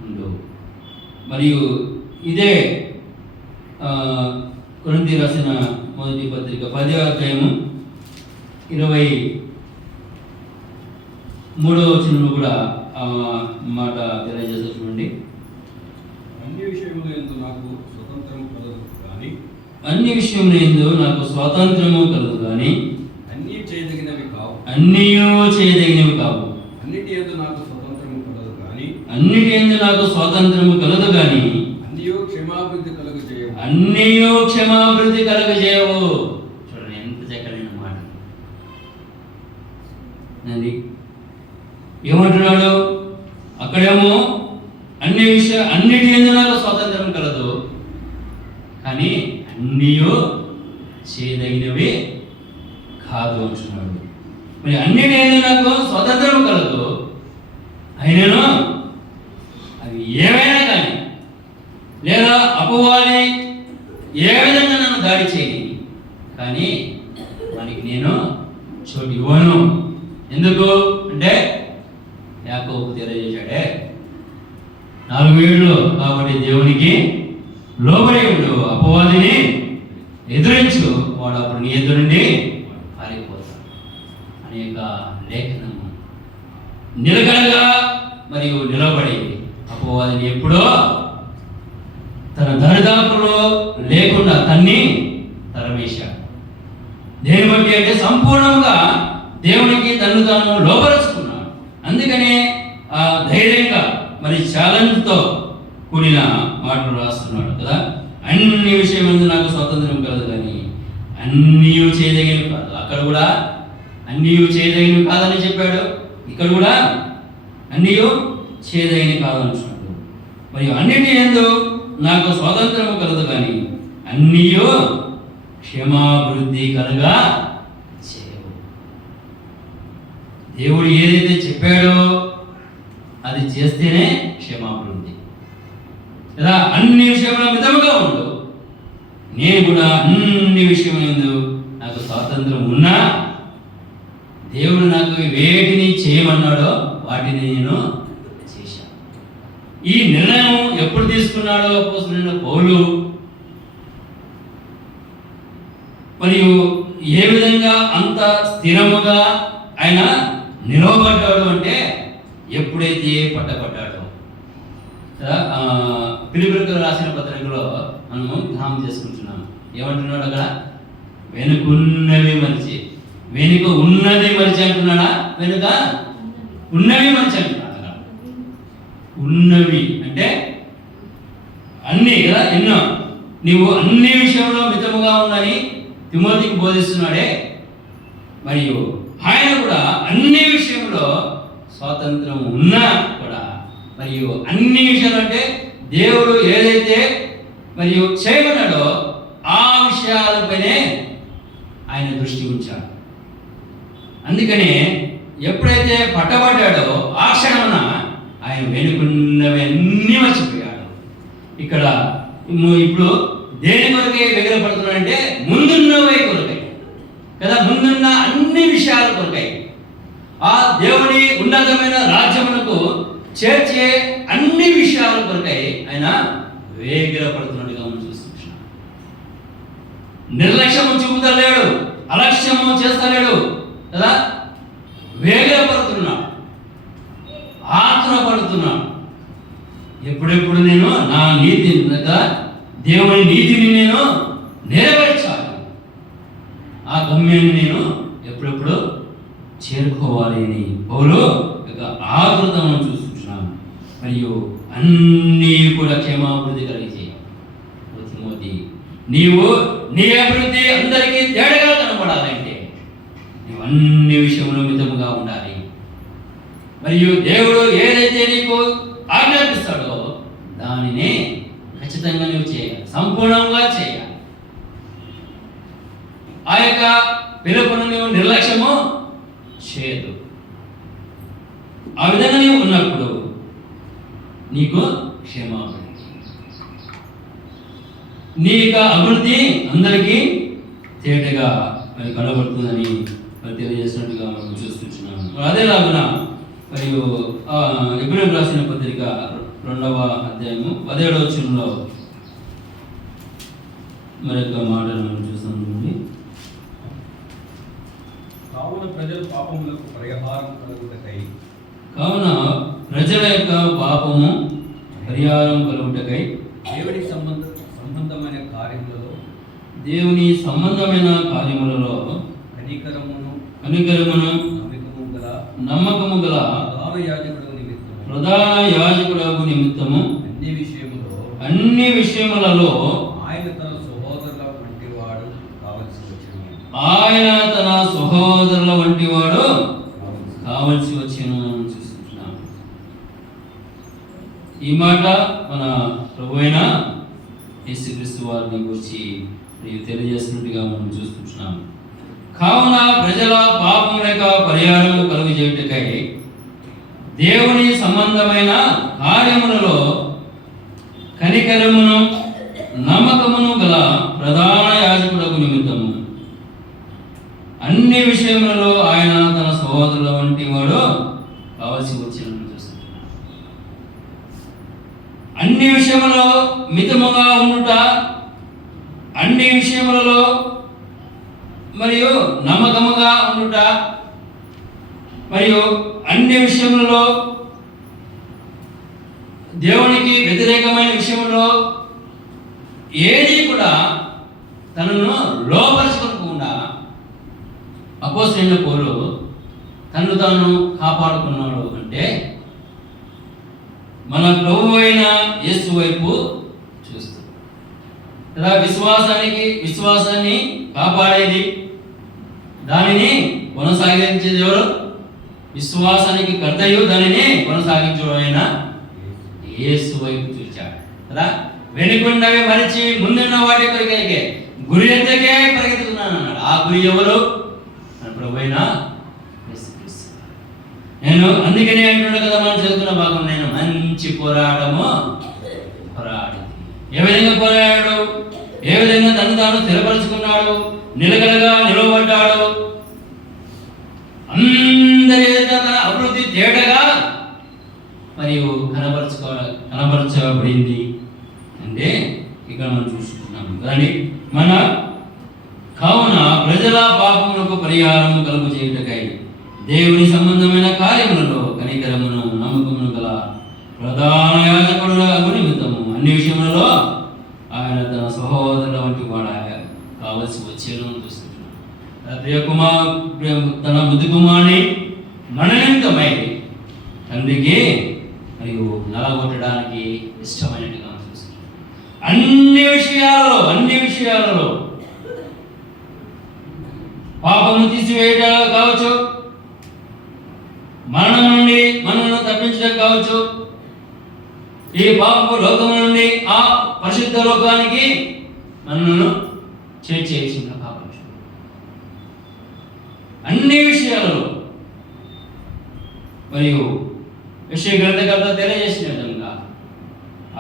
ఉండు. మరియు ఇదే కొరింథీ రాసిన మొదటి పత్రిక 10వ అధ్యాయము 23వ వచనంలో కూడా ఆ మాట తెలియజేసేటువంటి అన్ని విషయముల యందు నాకు స్వతంత్రము కలదు కానీ అన్నీ చేయదగినవి కావు. అన్నిటి యందు నాకు స్వతంత్రము కలదు కానీ అన్నియు క్షమాభివృద్ధి కలుగజేయవు. చూడండి ఎంత చక్కనైన మాట. అది ఏమంటున్నాడు అక్కడేమో అన్నిటి యందు నాకు స్వాతంత్రం కలదు, కానీ అన్నీయు చేయదగినవి కాదు అంటున్నాడు. మరి అన్నిటి యందు నాకు స్వాతంత్రం కలదు, అయినను అవి ఏవైనా కానీ లేదా అపవాది ఏ విధంగా నన్ను దాడి చేయని, కానీ మనకి నేను చోటు ఇవ్వను. ఎందుకు అంటే యాకోబు తెలియజేశాడే 4 ఏళ్ళు కాబట్టి దేవునికి లోబడి ఉండు, అపవాదిని ఎదురించు, వాడు అప్పుడు నీ ఎదురు నుండి పారిపోతాడు అనేక లేఖనము. నిలకడగా మరియు నిలబడి అపవాదిని ఎప్పుడో తన దరిదాపులో లేకుండా తరమేశాడు. దేని బట్టి అంటే సంపూర్ణంగా దేవునికి తను తాను లోపరుచుకున్నాడు. అందుకనే ఆ ధైర్యంగా మరి ఛాలెంజ్తో కూడిన మాటలు రాస్తున్నాడు కదా. అన్ని విషయం నాకు స్వాతంత్రం కలదు, కానీ అన్నీ చేయదగినవి కాదు. అక్కడ కూడా అన్నీ చేయదగినవి కాదని చెప్పాడు, ఇక్కడ కూడా అన్నీ చేయదగినవి కాదంటున్నాడు. మరియు అన్నిటి యందు నాకు స్వాతంత్రము కలదు, కానీ అన్నీ క్షమాభివృద్ధి కలగా చేయవు. దేవుడు ఏదైతే చెప్పాడో అది చేస్తేనే క్షమాభివృద్ధి కదా. అన్ని విషయంలో మితముగా ఉండు. నేను కూడా అన్ని విషయములందు నాకు స్వాతంత్రం ఉన్నా దేవుడు నాకు వేటిని చేయమన్నాడో వాటిని నేను చేశాను. ఈ నిర్ణయం ఎప్పుడు తీసుకున్నాడో అపోస్తలుడైన పౌలు మరియు ఏ విధంగా అంత స్థిరముగా ఆయన నిలవబడ్డాడు అంటే ఎప్పుడైతే పట్టబడ్డాడో. ఫిలిప్పీయులకు రాసిన పత్రికలో మనము ధ్యానం చేసుకుంటున్నాం. ఏమంటున్నాడు అక్కడ? వెనుకున్నవి మరిచి, వెనుక ఉన్నది మరిచి అంటున్నాడా? వెనుక ఉన్నవి మరిచి అంటున్నాడు. అక్కడ ఉన్నవి అంటే అన్నీ కదా, ఎన్నో. నీవు అన్ని విషయంలో మితముగా ఉన్నని తిమోతికి బోధిస్తున్నాడే, మరియు ఆయన కూడా అన్ని విషయంలో స్వాతంత్రం ఉన్నా కూడా, మరియు అన్ని విషయాలు అంటే దేవుడు ఏదైతే మరియు చేయమన్నాడో ఆ విషయాలపైనే ఆయన దృష్టి ఉంచాడు. అందుకని ఎప్పుడైతే పట్టబడ్డాడో ఆ క్షణమున ఆయన వెనుకున్నవి అన్నీ మర్చిపోయాడు. ఇక్కడ ఇప్పుడు దేని కొరకై వెగరపడుతున్నాడంటే ముందున్నవే కొరకై కదా, ముందున్న అన్ని విషయాల కొరకై, ఆ దేవుని ఉన్నతమైన రాజ్యమునకు చేర్చే అన్ని విషయాల కొరకై ఆయన వేగిరపడుతున్నట్టుగా మనం చూస్తున్నాం. నిర్లక్ష్యము చూపుతలేడు, అలక్ష్యము చేస్తలేడు కదా, వేగిరపడుతున్నాడు, ఆతురపడుతున్నాడు. ఎప్పుడెప్పుడు నేను నా నీతిని కదా, దేవుని నీతిని నేను నెరవేర్చాలి, ఆ గమ్యాన్ని నేను ఎప్పుడెప్పుడు చేరుకోవాలి అని పౌలు ఆతృతను చూస్తున్నాను. మరియు అన్నీ కూడా క్షేమాభివృద్ధి కలిగి తిమోతి, నీవు నీ అభివృద్ధి అందరికీ తేడాగా కనపడాలంటే నీవు అన్ని విషయంలో మితముగా ఉండాలి. మరియు దేవుడు ఏదైతే నీకు ఆజ్ఞాపిస్తాడో దానినే ఖచ్చితంగా నువ్వు చేయాలి, సంపూర్ణంగా చేయాలి. ఆ యొక్క పిలుపును నువ్వు నిర్లక్ష్యము చేయదు. ఆ విధంగా నీవు ఉన్నప్పుడు నీకు క్షేమాభివృద్ధి, నీ యొక్క అభివృద్ధి అందరికీ తేటగా మరి కనబడుతుందని మరి తెలియజేసినట్టుగా మనం చూస్తున్నాము. అదేలాగున మరియు ఎబ్రాయీయులకు రాసిన పత్రిక 2వ అధ్యాయము 17వ వచనంలో మరొక మాటను మనం చూస్తామండి. కావున ప్రజల పాపములకు పరిహారం కలుగుటకై, కావున ప్రజల యొక్క పాపము పరిహారం కలుగుటకై దేవుని సంబంధమైన కార్యములలో, దేవుని సంబంధమైన కార్యములలో కనికరమును నమ్మకము గల ప్రధాన యాజకుడు నిమిత్తము అన్ని విషయములలో ఆయన తన సహోదరుల వంటి వాడు కావలసి వచ్చాను చూస్తున్నాం. ఈ మాట మన ప్రభు అయిన యేసుక్రీస్తు వారిని గురించి తెలియజేస్తున్నట్టుగా మనం చూస్తున్నాం. కావున ప్రజల పాపముల పరిహారము కలుగజేయుటకై దేవుని సంబంధమైన కార్యములలో కనికరమును నమ్మకమును గల ప్రధాన యాజకుడకు నిమిత్తము అన్ని విషయములలో ఆయన తన సహోదరుల వంటి వాడు కావలసి వచ్చినట్టు చూస్తున్నాడు. అన్ని విషయములలో మితముగా ఉండుట, అన్ని విషయములలో మరియు నమ్మకముగా ఉండుట, మరియు అన్ని విషయములలో దేవునికి వ్యతిరేకమైన విషయంలో ఏది కూడా తనను లోపరుచుకోకుండా అపోస్తలుడైన పౌలు తనను తాను కాపాడుకున్నాడు. అంటే మన ప్రభు అయిన యేసు వైపు చూస్తూ కదా, విశ్వాసాన్ని కాపాడేది, దానిని కొనసాగించేది ఎవరు? విశ్వాసానికి కర్తయు దానిని కొనసాగించడం యేసు వైపు చూచాడు కదా. వెనుకున్నవి మరిచి ముందున్న వాటి కొరికే గురి ఎంతకే పరిగెత్తుతున్నాను అన్నాడు. ఆ గురి ఎవరు? ప్రభు అయిన యేసుక్రీస్తు. నేను అందుకనే అంటున్నాడు కదా, మనం చదువుకున్న భాగం, నేను మంచి పోరాటము పోరాడి. ఏ విధంగా పోరాడాడు? ఏ విధంగా తను తాను స్థిరపరుచుకున్నాడు, నిలకడగా నిలవబడ్డాడు, అందరి తన అభివృద్ధి తేటగా మరియు కనబరచబడింది అంటే ఇక్కడ మనం చూస్తున్నాం. కానీ కావున ప్రజల ప్రజల పాపములకు పరిహారము కలుగు చేయుటకై దేవుని సంబంధమైన కార్యములలో కనికరమును నమ్మకమును గల ప్రధాన యాజకుడుగా నిమిత్తము అన్ని విషయములలో ఆయన తన సహోదరుల వంటి వాడు కావలసి వచ్చేను చూస్తున్నాడు. తన బుద్ధి కుమారుని మన నిమిత్తమై తండ్రికి మరియు నలగొట్టడానికి ఇష్టమైనట్టుగా చూస్తున్నాడు. అన్ని విషయాలలో పాపము తీసివేయట కావచ్చు, మరణం నుండి మనల్ని తప్పించడం కావచ్చు, ఈ పాపపు లోకము నుండి ఆ పరిశుద్ధ లోకానికి మనల్ని చేర్చేసిన కావచ్చు. అన్ని విషయాలలో మరియు విషయ గ్రంథకర్త తెలియజేసిన విధంగా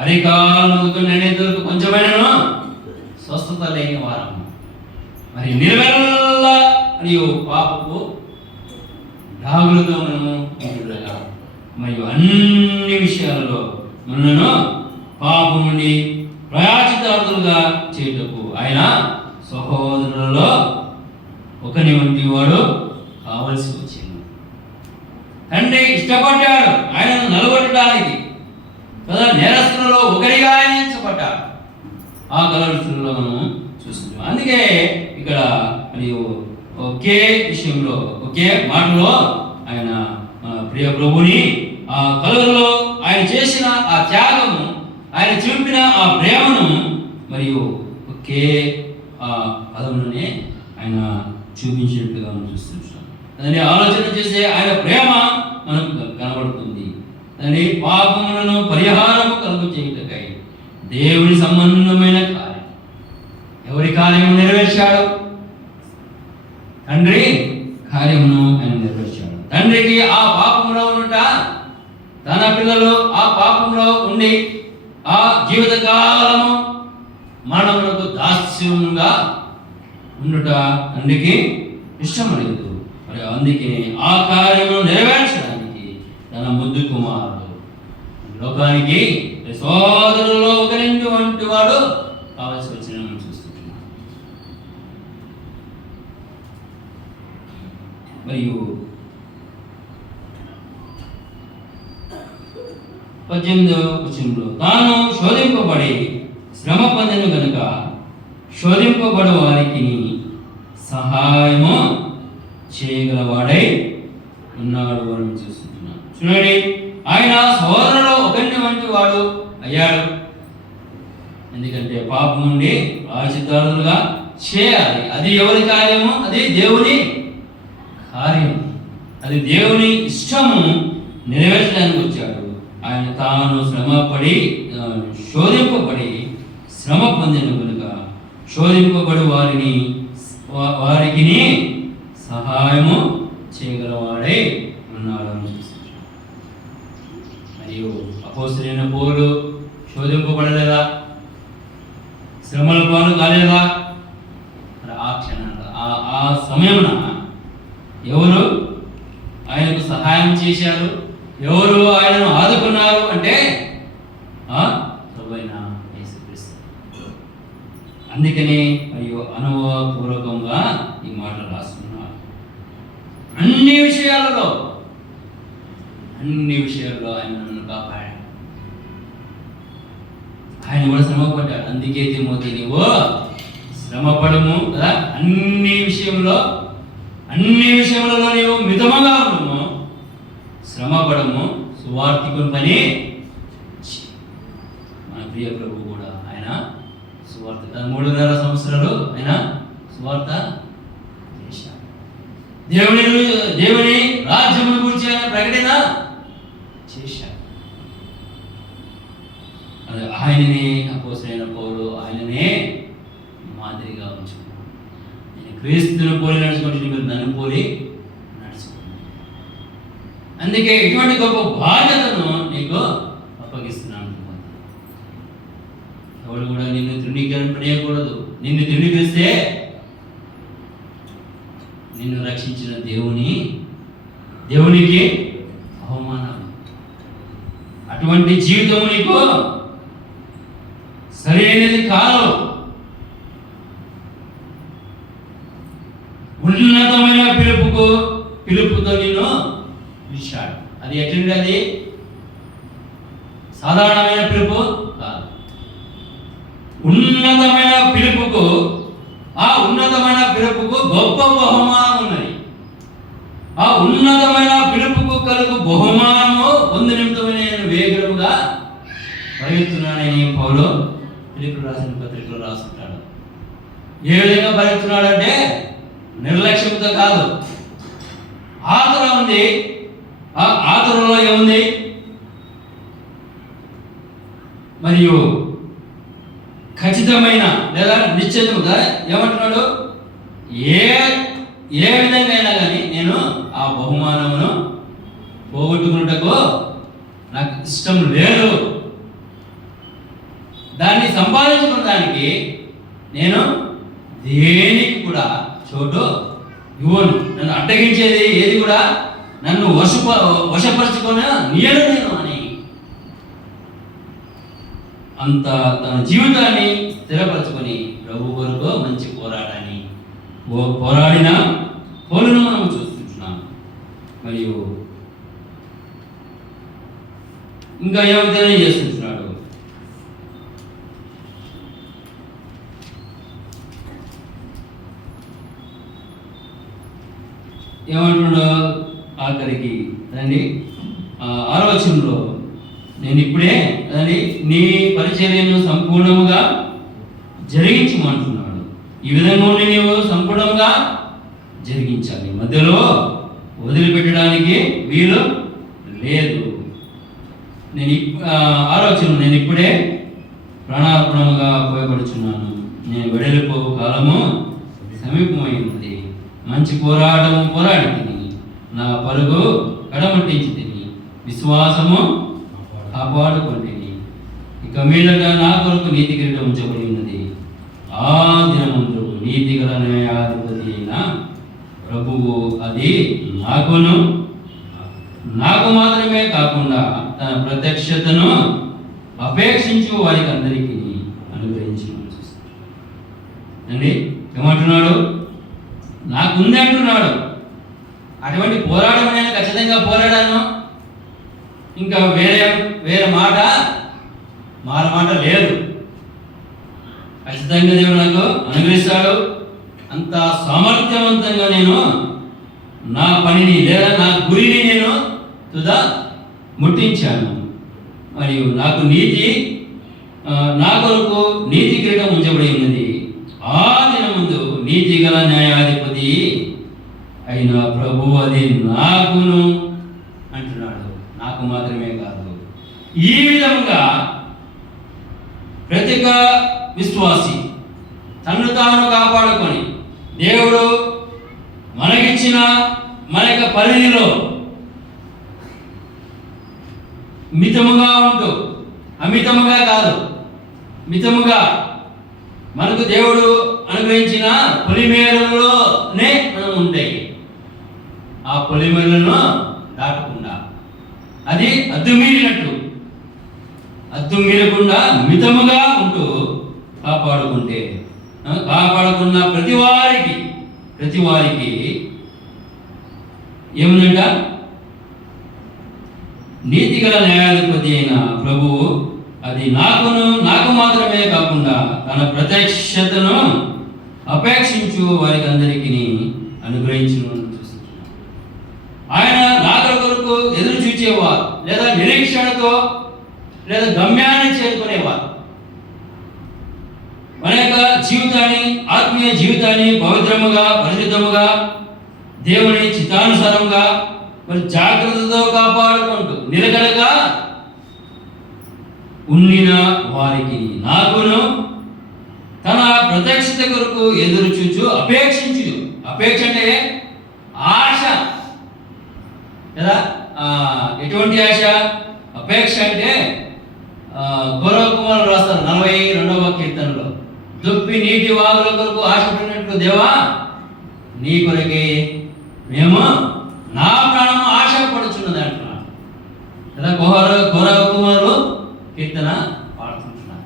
అరికాలకు నేనేందుకు కొంచెమైనను స్వస్థత లేని వారము, మరి నిలవెల్ల మరియు పాపపు రాగులతో మనము ఉంటుండగా మరియు అన్ని విషయాలలో మనను పాపం నుండి ప్రయాచితార్థులుగా చేయుటకు ఆయన సహోదరులలో ఒకని వంటి వాడు కావలసి వచ్చింది. తండ్రి ఇష్టపడ్డాడు ఆయనను నలగొట్టడానికి కదా, నేరస్తులలో ఒకరిగా ఆయన ఎంచబడ్డాడు. ఆ కలవరిస్తులలో మనం చూస్తున్నాం. అందుకే ఇక్కడ మరియు ఒకే విషయంలో ఒకే మాటలో ఆయన ప్రియ ప్రభుని ఆ కలువరిలో ఆయన చేసిన ఆ త్యాగము, ఆయన చూపిన ఆ ప్రేమను మరియు ఒకే ఆ పదములనే ఆయన చూపించినట్టుగా మనం చూస్తున్నాం. దాన్ని ఆలోచన చేసే ఆయన ప్రేమ మనకు కనబడుతుంది. దాని పాపములను పరిహారము కలుగు చేయుటకై దేవుని సంబంధమైన కార్యం, ఎవరి కార్యము నెరవేర్చాడు? తండ్రి కార్యమును ఆయన నెరవేర్చాడు. తండ్రికి ఆ పాపంలో ఉండుట, తన పిల్లలు ఆ పాపంలో ఉండి ఆ జీవితకాలము మరణములకు దాస్యంగా ఉండుట తండ్రికి ఇష్టం లేదు. మరి అందుకే ఆ కార్యమును నెరవేర్చడానికి తన ముద్దు కుమారుడు లోకానికి సోదరుల్లో ఒకరింటి వంటి వాడు కావాల్సి వచ్చిన చూస్తున్నాం. మరియు 18వ వచనంలో తాను శోధింపబడి శ్రమ పొందెను గనుక శోధింపబడు వారికి సహాయము చేయగలవాడై ఉన్నాడు అని చూస్తున్నాం. చూడండి, ఆయన సోదరులో ఒకరిని వంటి వాడు అయ్యాడు. ఎందుకంటే పాపం నుండి ప్రాయశ్చిత్తాలుగా చేయాలి. అది ఎవరి కార్యము? అది దేవుని కార్యం, అది దేవుని ఇష్టము నెరవేర్చడానికి వచ్చాడు. ఆయన తాను శోధింపబడి శ్రమ పొందిన కనుక శోధింపబడి వారికి సహాయము చేయగలవాడై ఉన్నాడు అని చూస్తున్నాడు. మరియు అపోస్తలుడైన పౌలు శోధింపబడలేదా? శ్రమల పాలు కాలేదా? ఆ క్షణంలో ఆ సమయమున ఎవరు ఆయనకు సహాయం చేశారు? ఎవరు ఆయనను ఆదుకున్నారు అంటే ప్రభువైన యేసుక్రీస్తు. అందుకనే మరియు అనుభవపూర్వకంగా ఈ మాటలు రాస్తున్నారు. అన్ని విషయాలలో ఆయన నన్ను కాపాడాడు. ఆయన కూడా శ్రమపడ్డాడు. అందుకే తిమోతి నీవు శ్రమపడము కదా, అన్ని విషయములలో నీవు మితముగా ఉండము, శ్రమపడము, సువార్తికుని పని. మన ప్రియ ప్రభు కూడా ఆయన సువార్త 3.5 సంవత్సరాలు ఆయన సువార్త చేశాడు. దేవుని రాజ్యమును గురించి ఆయన ప్రకటన చేశాడు. అది ఆయననే అపోస్తలుడైన పౌలు ఆయననే మాదిరిగా ఉంచుకున్నాడు. నేను క్రీస్తును పోలి నడుచుకుంటే మీరు నన్ను పోలి నడుచుకున్నాను. అందుకే ఇటువంటి గొప్ప బాధ్యతను నీకు అప్పగిస్తున్నాను. ఎవడు కూడా నిన్ను తృణీకరింపనీయకూడదు. నిన్ను తృణీకరిస్తే నిన్ను రక్షించిన దేవునికి అవమానం. అటువంటి జీవితం నీకు సరైనది కాదు. పిలుపుతో నిన్ను పిలిచాడు. అది ఎట్లుంది? అది సాధారణమైన పిలుపు కాదు, ఉన్నతమైన పిలుపుకు. ఆ ఉన్నతమైన పిలుపుకు గొప్ప బహుమానం ఉన్నది. ఆ ఉన్నతమైన పిలుపుకు కలుగు బహుమానము పొంది నిమిత్తమని నేను వేగముగా పరిగెత్తున్నానని పౌలు ఫిలిప్పీయులకు రాసిన పత్రికలో రాస్తుంటాడు. ఏ విధంగా పరిగెత్తున్నాడంటే నిర్లక్ష్యంతో కాదు, ఆతుర ఉంది. ఆ ఆతురలో ఏముంది? మరియు ఖచ్చితమైన లేదా నిశ్చయముగా ఏమంటున్నాడు? ఏ విధంగా అయినా కానీ నేను ఆ బహుమానమును పోగొట్టుకున్నటకు నాకు ఇష్టం లేదు. దాన్ని సంపాదించుకోవడానికి నేను దేనికి కూడా చోటు ఇవ్వను. నన్ను అడ్డగించేది ఏది కూడా నన్ను వశపరచుకొని నేను అని అంత తన జీవితాన్ని స్థిరపరచుకొని ప్రభు వరకు మంచి పోరాటాన్ని పోరాడిన పౌలును మనం చూస్తున్నాం. మరియు ఇంకా ఏమైతే చేస్తుంటున్నాడు? ఏమంటున్నాడు ఆఖరికి? రండి 6వ వచనంలో, నేను ఇప్పుడే అని నీ పరిచర్యను సంపూర్ణముగా జరిగించమంటున్నాడు. ఈ విధంగా ఉండి నీవు సంపూర్ణంగా జరిగించాలి, మధ్యలో వదిలిపెట్టడానికి వీలు లేదు. నేను 6వ వచనం, నేను ఇప్పుడే ప్రాణార్పణముగా పోయబడుచున్నాను, నేను వెడలిపో కాలము సమీపమైనది, మంచి పోరాటము పోరాడి తిని, నా పరుగు కడమట్టించి తిని, విశ్వాసము కాపాడుకుంటుని, ఇక మీదట నా కొరకు నీతి కిరీటం ఉంచబడి ఉన్నది. ఆ దినమందు నీతి గల న్యాయాధిపతి అయిన ప్రభువు అది నాకు మాత్రమే కాకుండా తన ప్రత్యక్షతను అపేక్షించు వారికి అందరికీ అనుగ్రహించి అండి. ఏమంటున్నాడు? నాకుంది అంటున్నాడు. అటువంటి పోరాటం నేను ఖచ్చితంగా పోరాడాను. ఇంకా వేరే మాట లేదు. ఖచ్చితంగా దేవుడు నాకు అనుగ్రహిస్తాడు. అంత సామర్థ్యవంతంగా నేను నా పనిని లేదా నా గురిని నేను తుదా ముట్టించాను. మరియు నాకు నా కొరకు నీతి కిరీటం ఉంచబడి ఉన్నది. ఆ దినముందు నీతి గల న్యాయాధిపతి అయిన ప్రభు అది నాకును అంటున్నాడు. నాకు మాత్రమే కాదు, ఈ విధంగా ప్రతి విశ్వాసి తన్ను తాను కాపాడుకొని దేవుడు మనకిచ్చిన మన యొక్క పరిధిలో మితముగా ఉంటూ, అమితముగా కాదు, మితముగా మనకు దేవుడు అనుగ్రహించిన పొలిమేరలోనే మనం ఉంటాయి. ఆ పొలిమేరలను దాటకుండా, అది అద్దుమీరినట్టు అద్దుమీరకుండా మితముగా ఉంటూ కాపాడుకున్న ప్రతి వారికి ఏముందంట? నీతి గల న్యాయాధిపతి అయిన ప్రభువు అది నాకు మాత్రమే కాకుండా తన ప్రత్యక్షతను అపేక్షించు వారికి అందరికీ అనుగ్రహించును. ఆయన రాకడ కొరకు ఎదురు చూచేవారు, లేదా నిరీక్షణతో లేదా గమ్యాన్ని చేరుకునేవారు. మన యొక్క జీవితాన్ని, ఆత్మీయ జీవితాన్ని పవిత్రముగా, పరిశుద్ధముగా, దేవుని చిత్తానుసారంగా మరి జాగ్రత్తతో కాపాడుకుంటూ నిలకడగా ఉండిన వారికి నాకును తన ప్రత్యక్షత కొరకు ఎదురు చూచు అపేక్ష అంటే ఆశ కదా. ఎటువంటి ఆశ? అపేక్ష అంటే గౌరవ కుమారులు రాస్తారు 42వ కీర్తనలో, దుప్పి నీటి వాగుల కొరకు ఆశపడినట్లు దేవా నీ కొరకే మేము నా ప్రాణము ఆశపడుచున్నది అంటున్నాడు కదా. గౌరవ కుమారులు కీర్తన పాడుతుంటున్నారు.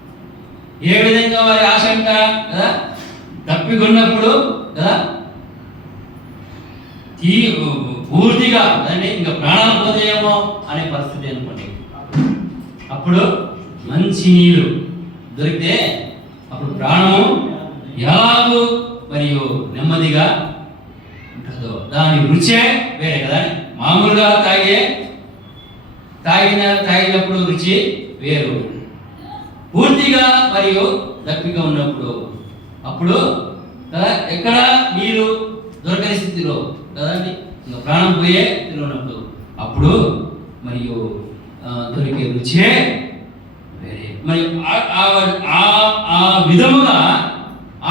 ఏ విధంగా వారి ఆశ అంట కదా, తప్పికొన్నప్పుడు కదా పూర్తిగా అంటే ఇంకా ప్రాణాలు పోతాయేమో అనే పరిస్థితి అనుకోండి. అప్పుడు మంచి నీరు దొరికితే అప్పుడు ప్రాణము ఎలాగూ మరియు నెమ్మదిగా ఉంటుందో దాని రుచే వేరే కదా. మామూలుగా తాగినప్పుడు రుచి వేరు, పూర్తిగా మరియు దప్పిక ఉన్నప్పుడు అప్పుడు కదా ఎక్కడ నీరు దొరకని స్థితిలో కదండి, ఇంకా ప్రాణం పోయే స్థితిలో ఉన్నప్పుడు అప్పుడు మరియు దొరికే రుచే వేరే. మరి ఆ విధముగా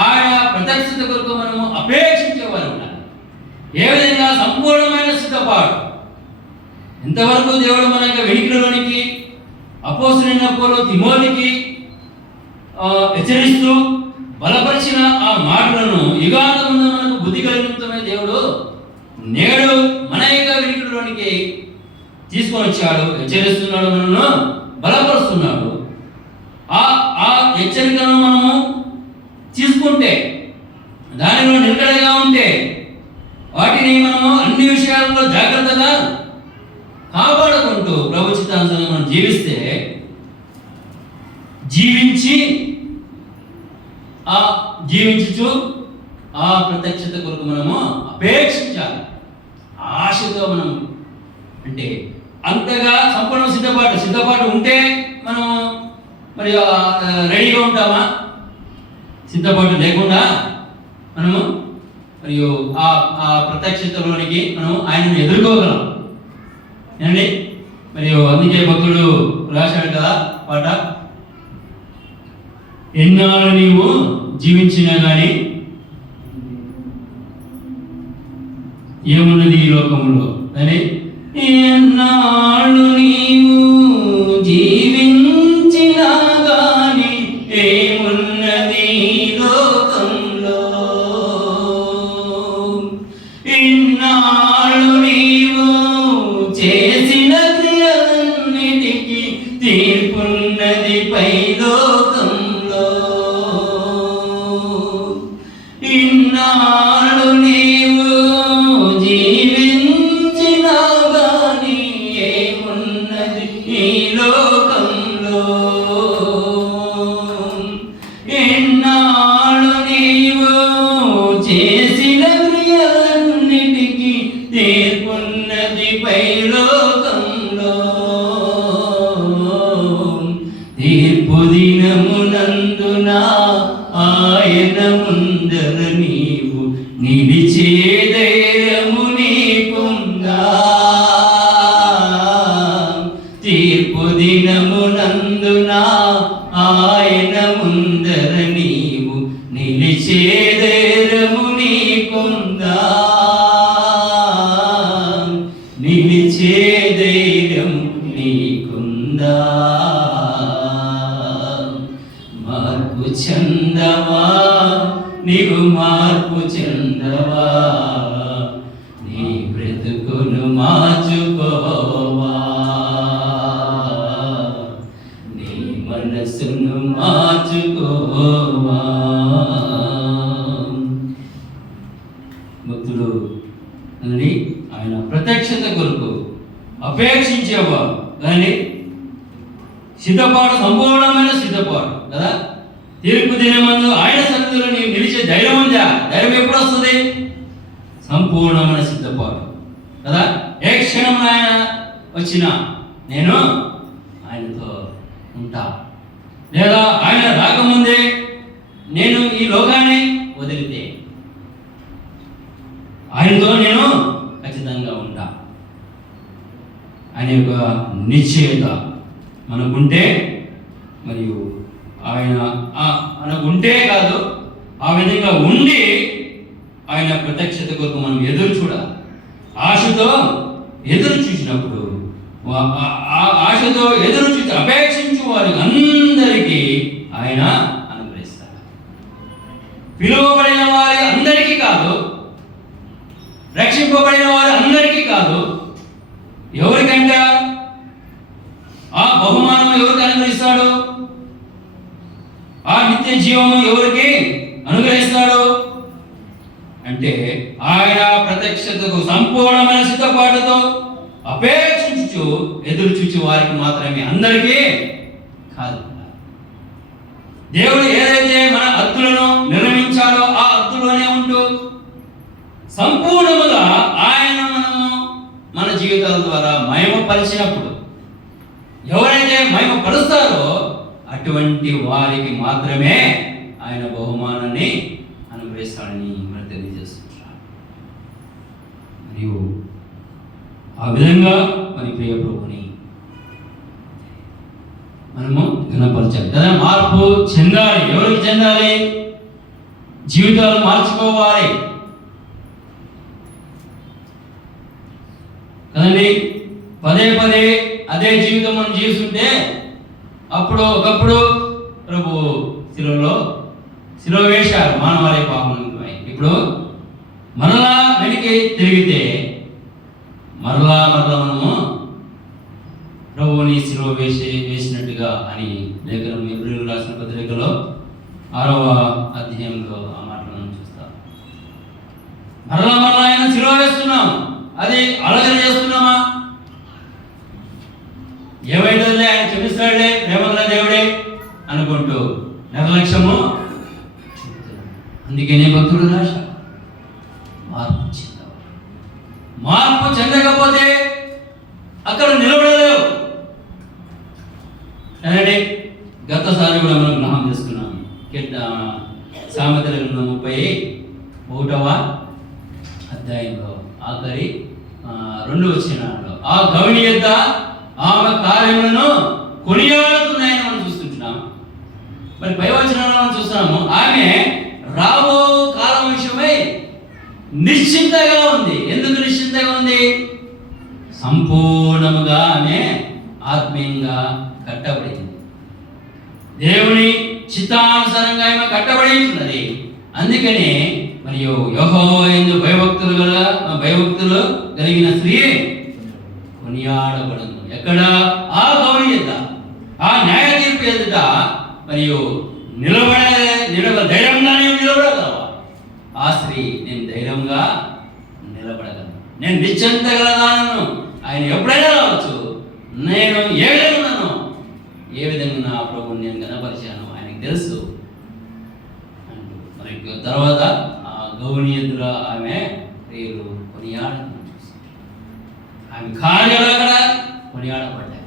ఆయన ప్రత్యక్షత కొరకు మనము అపేక్షించేవారు ఉండాలి. ఏ విధంగా సంపూర్ణమైన సిద్ధపాటు. ఇంతవరకు దేవుడు మన యొక్క వెనుకలోనికి అపోస్తలుడైన పౌలు తిమోతికి హెచ్చరిస్తూ బలపరిచిన ఆ మాటలను యుగాంతమున మనకు బుద్ధి కలిగించమే దేవుడు నేడు మన యొక్క వెనుకలోనికి తీసుకొని వచ్చాడు, హెచ్చరిస్తున్నాడు, మనను బలపరుస్తున్నాడు. ఆ హెచ్చరికను మనము తీసుకుంటే, దానిలో నిలకడగా ఉంటే, వాటిని మనము అన్ని విషయాలలో జాగ్రత్తగా కాపాడుకుంటూ ప్రభు చిత్తానుసారంగా మనం జీవించుచు ఆ ప్రత్యక్షత కొరకు మనము అపేక్షించాలి. ఆశతో మనం అంటే అంతగా సంపూర్ణ సిద్ధపాటు ఉంటే మనం మరి రెడీగా ఉంటామా? సిద్ధపాటు లేకుండా మనము మరియు ఆ ప్రత్యక్షతలోనికి మనం ఆయనను ఎదుర్కోగలం ఏమండి. మరియు అందుకే భక్తుడు రాశాడు కదా పాట, ఎన్నాళ్ళు నీవు జీవించినా కానీ ఏమున్నది ఈ లోకంలో అని, ఎన్నాళ్ళు నీవు జీవించినా కానీ ఏమున్నది ఈ లోకంలో, ఇన్నాళ్ళు నీవు చేసిన క్రియలన్నిటికీ తీర్పున్నది పైలోకంలో, ఇన్నాళ్ళు నీవు జీవించినా గాని ఏమున్నది ఈ లోకంలో, ఎన్నాళ్ళు నీవు చేసిన క్రియలన్నిటికీ తీర్పున్నది పైలోకంలో, తీర్పు దినమునందున ఆయన ముందర నీవు నిలిచే ధైర్యము నీకుందా, తీర్పు దినమునందున ఆయన ముందర నీవు నిలిచే ధైర్యము నీకుందా, నిలిచే ధైర్యం నీకుందా. మార్పు చెందవా నీవు, మార్పు చెందవా, నీ బ్రతుకును మార్చుకోవా, నీ మనసును మార్చుకోవా. భక్తుడు అని ఆయన ప్రత్యక్షత కొరకు అపేక్షించేవా కానీ సంపూర్ణమైన సిద్ధపాటు కదా. తీర్పు దినమందు ఆయన సన్నిధిలో నీవు నిలిచే ధైర్యం ఉందా? ధైర్యం ఎప్పుడు వస్తుంది? సంపూర్ణమైన సిద్ధపాటు కదా. ఏ క్షణం ఆయన వచ్చినా నేను ఆయనతో ఉంటా, లేదా ఆయన రాకముందే నేను ఈ లోకాన్ని వదిలితే ఆయనతో నేను ఖచ్చితంగా ఉంటా. ఆయన యొక్క నిశ్చయత మనకుంటే, మరియు ఆయన మనకుంటే కాదు, ఆ విధంగా ఉండి ఆయన ప్రత్యక్షత కొరకు మనం ఎదురు చూడాలి. ఆశతో ఎదురు చూసినప్పుడు, ఆశతో ఎదురు చూసి అపేక్షించు వారికి అందరికీ ఆయన అనుగ్రహిస్తారు. పిలువబడిన వారి అందరికీ కాదు, రక్షింపబడిన వారి అందరికీ కాదు. ఎవరికంట ఆ బహుమానం ఎవరికి అనుగ్రహిస్తాడు? ఆ నిత్య జీవము ఎవరికి అనుగ్రహిస్తాడు అంటే ఆయన ప్రత్యక్ష ప్రత్యక్షతకు సంపూర్ణమైన సిద్ధపాటుతో అపేక్షించు ఎదురు చూచి వారికి మాత్రమే, అందరికీ కాదు. దేవుడు ఏదైతే మన హద్దులను నిర్మించాడో ఆ హద్దులోనే ఉంటూ సంపూర్ణముగా ఆయన మన జీవితాల ద్వారా మహిమపరిచినప్పుడు, ఎవరైతే మహిమపరుస్తారో అటువంటి వారికి మాత్రమే ఆయన బహుమానాన్ని అనుగ్రహిస్తాడని మనం తెలియజేస్తున్నాడు. మరియు ఆ విధంగా మరి ప్రియ ప్రభుని మనము ఘనపరచాలి కదా. మార్పు చెందాలి. ఎవరికి చెందాలి? జీవితాలు మార్చుకోవాలి కదండి. పదే పదే అదే జీవితం మనం జీవిస్తుంటే అప్పుడు ఒకప్పుడు ప్రభు శిలువ వేశారు మానవాళి పాపం. ఇప్పుడు మరలా వెనక్కి తిరిగితే మరలా మనము ప్రభువుని శిలువ వేసినట్టుగా అని లేఖనం ఎబ్రీయులకు రాసిన పత్రికలో 6వ అధ్యాయంలో ఆ మాటలను చూస్తాం. మరలా ఆయన శిలువ వేస్తున్నాం, అది ఆలోచన చేస్తున్నామా? ఏమైతుందిలే, ఆయన క్షమిస్తాడులే, ప్రేమగల దేవుడే అనుకుంటూ నిర్లక్ష్యము. అందుకనే భక్తుడు రాశ మార్పు చెందకపోతే అక్కడ నిలబడలేవు. అలాగే గతసారి కూడా మనం గ్రహం చేసుకున్నాం. సామెతల గ్రంథం 31వ అధ్యాయంలో ఆఖరి 2 వచనాల్లో ఆ గవిని యొద్ద ఆమె కార్యములను కొనియాడుతున్నాయని మనం చూస్తుంటున్నాం. మరి పై వచనాల్లో మనం చూస్తున్నాము, ఆమె రాబో కాలం విషయమై నిశ్చింతగా ఉంది. ఎందుకు నిశ్చింతగా ఉంది? సంపూర్ణముగా ఆమె ఆత్మీయంగా కట్టబడింది. దేవుని చిత్తానుసారంగా ఆమె కట్టబడి ఉన్నది. అందుకనే మరియు యెహోవా యందు భయభక్తులు కలిగిన స్త్రీ కొనియాడబడును. ఎక్కడ? ఆ గౌరి ఎదుట, ఆ న్యాయ తీర్పు ఎదుట మరియు ధైర్యంగానే నిలబడగలవా? ఆ స్త్రీ నేను ధైర్యంగా నిలబడగలను, నేను నిశ్చింతగలదానను. ఆయన ఎప్పుడైనా రావచ్చు, నేను ఏ విధంగా ఉన్నాను, ఏ విధంగా నా ప్రభువుని నేను కనపరిచాను ఆయనకు తెలుసు అంటూ మరి తర్వాత ఆ గౌని ఎదుర ఆమె ప్రియులు కొనియాడడం, ఆమె కార్యాలు అక్కడ కొనియాడబడ్డాయి,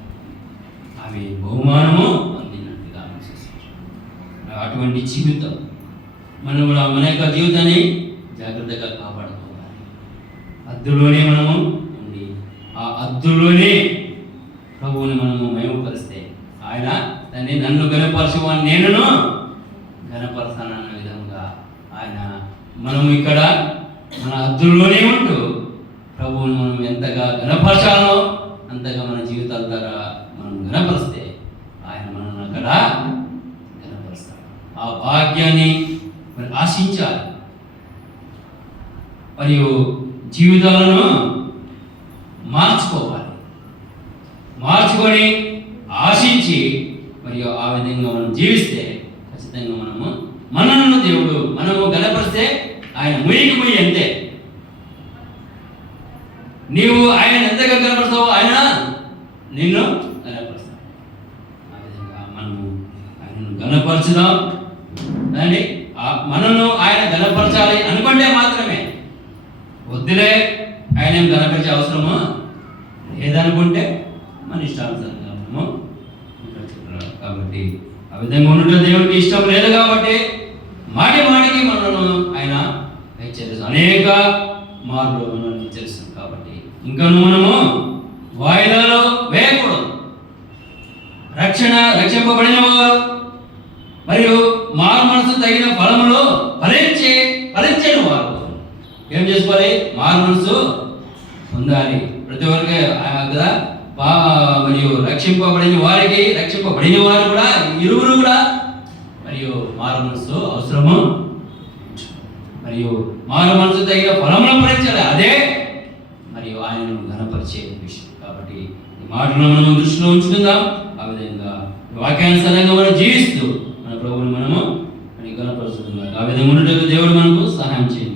ఆమె బహుమానము పొందినట్టుగా అటువంటి జీవితం మనం కూడా మన యొక్క జీవితాన్ని జాగ్రత్తగా కాపాడుకోవాలి. హద్దులోనే మనము ఉండి ఆ హద్దులోనే ప్రభువుని మనము మహిమపరిస్తే ఆయన దాన్ని నన్ను గణపరచువాన్ని నేను గణపరచానన్న విధంగా ఆయన మనము ఇక్కడ మన హద్దుల్లోనే ఉంటూ ప్రభువుని మనం ఎంతగా గణపరచాలో అంతగా మన జీవితాల ద్వారా మనం గణపరిస్తే ఆయన మనల్ని అక్కడ గణపరుస్తాడు. ఆ భాగ్యాన్ని మరి ఆశించాలి. మరియు జీవితాలను మార్చుకొని ఆశించి మరియు ఆ విధంగా మనం జీవిస్తే ఖచ్చితంగా మనము దేవుడు మనము గణపరిస్తే ఆయన ముయ్యి అంతే. నీవు ఆయన ఎంతగా గణపరుస్తావో ఆయన నిన్ను గణపరుస్తాడు. ఆ విధంగా మనము ఆయనను గణపరచుదాం. దాన్ని మనను ఆయన గణపరచాలి అనుకుంటే మాత్రమే, వద్దులే ఆయన ఏం గణపరిచే అవసరమా లేదనుకుంటే మన ఇష్టానుసారంగా మనము. కాబట్టి ఆ విధంగా ఉండటం దేవుడికి ఇష్టం లేదు. కాబట్టి మాటికి మనను ఆయన హెచ్చరిస్తాం, అనేక మార్పులు మనల్ని హెచ్చరిస్తాం. కాబట్టి ఇంకా మనము వాయిదాలో వేయకూడదు. రక్షింపబడిన వారు మరియు మారు మనసు తగిన ఫలములు ఫలించని వారు ఏం చేసుకోవాలి? మారు మనసు పొందాలి. ప్రతి ఒక్కరికి కదా మరియు రక్షింపబడిన వారు కూడా ఇరువురు కూడా మరియు మారు మనసు అవసరము. మరియు మారు మనసు తగిన ఫలములను ఫలించాలి. అదే మరియు ఆయనను ఘనపరిచే విషయం. కాబట్టి ఈ మాటలను మనం దృష్టిలో ఉంచుకుందాం. ఆ విధంగా వాక్యానుసారంగా మనం జీవిస్తూ మన ప్రభువుని మనము ఘనపరుస్తున్నాం. ఆ విధంగా ఉండేటప్పుడు దేవుడు మనకు సహాయం చేయాలి.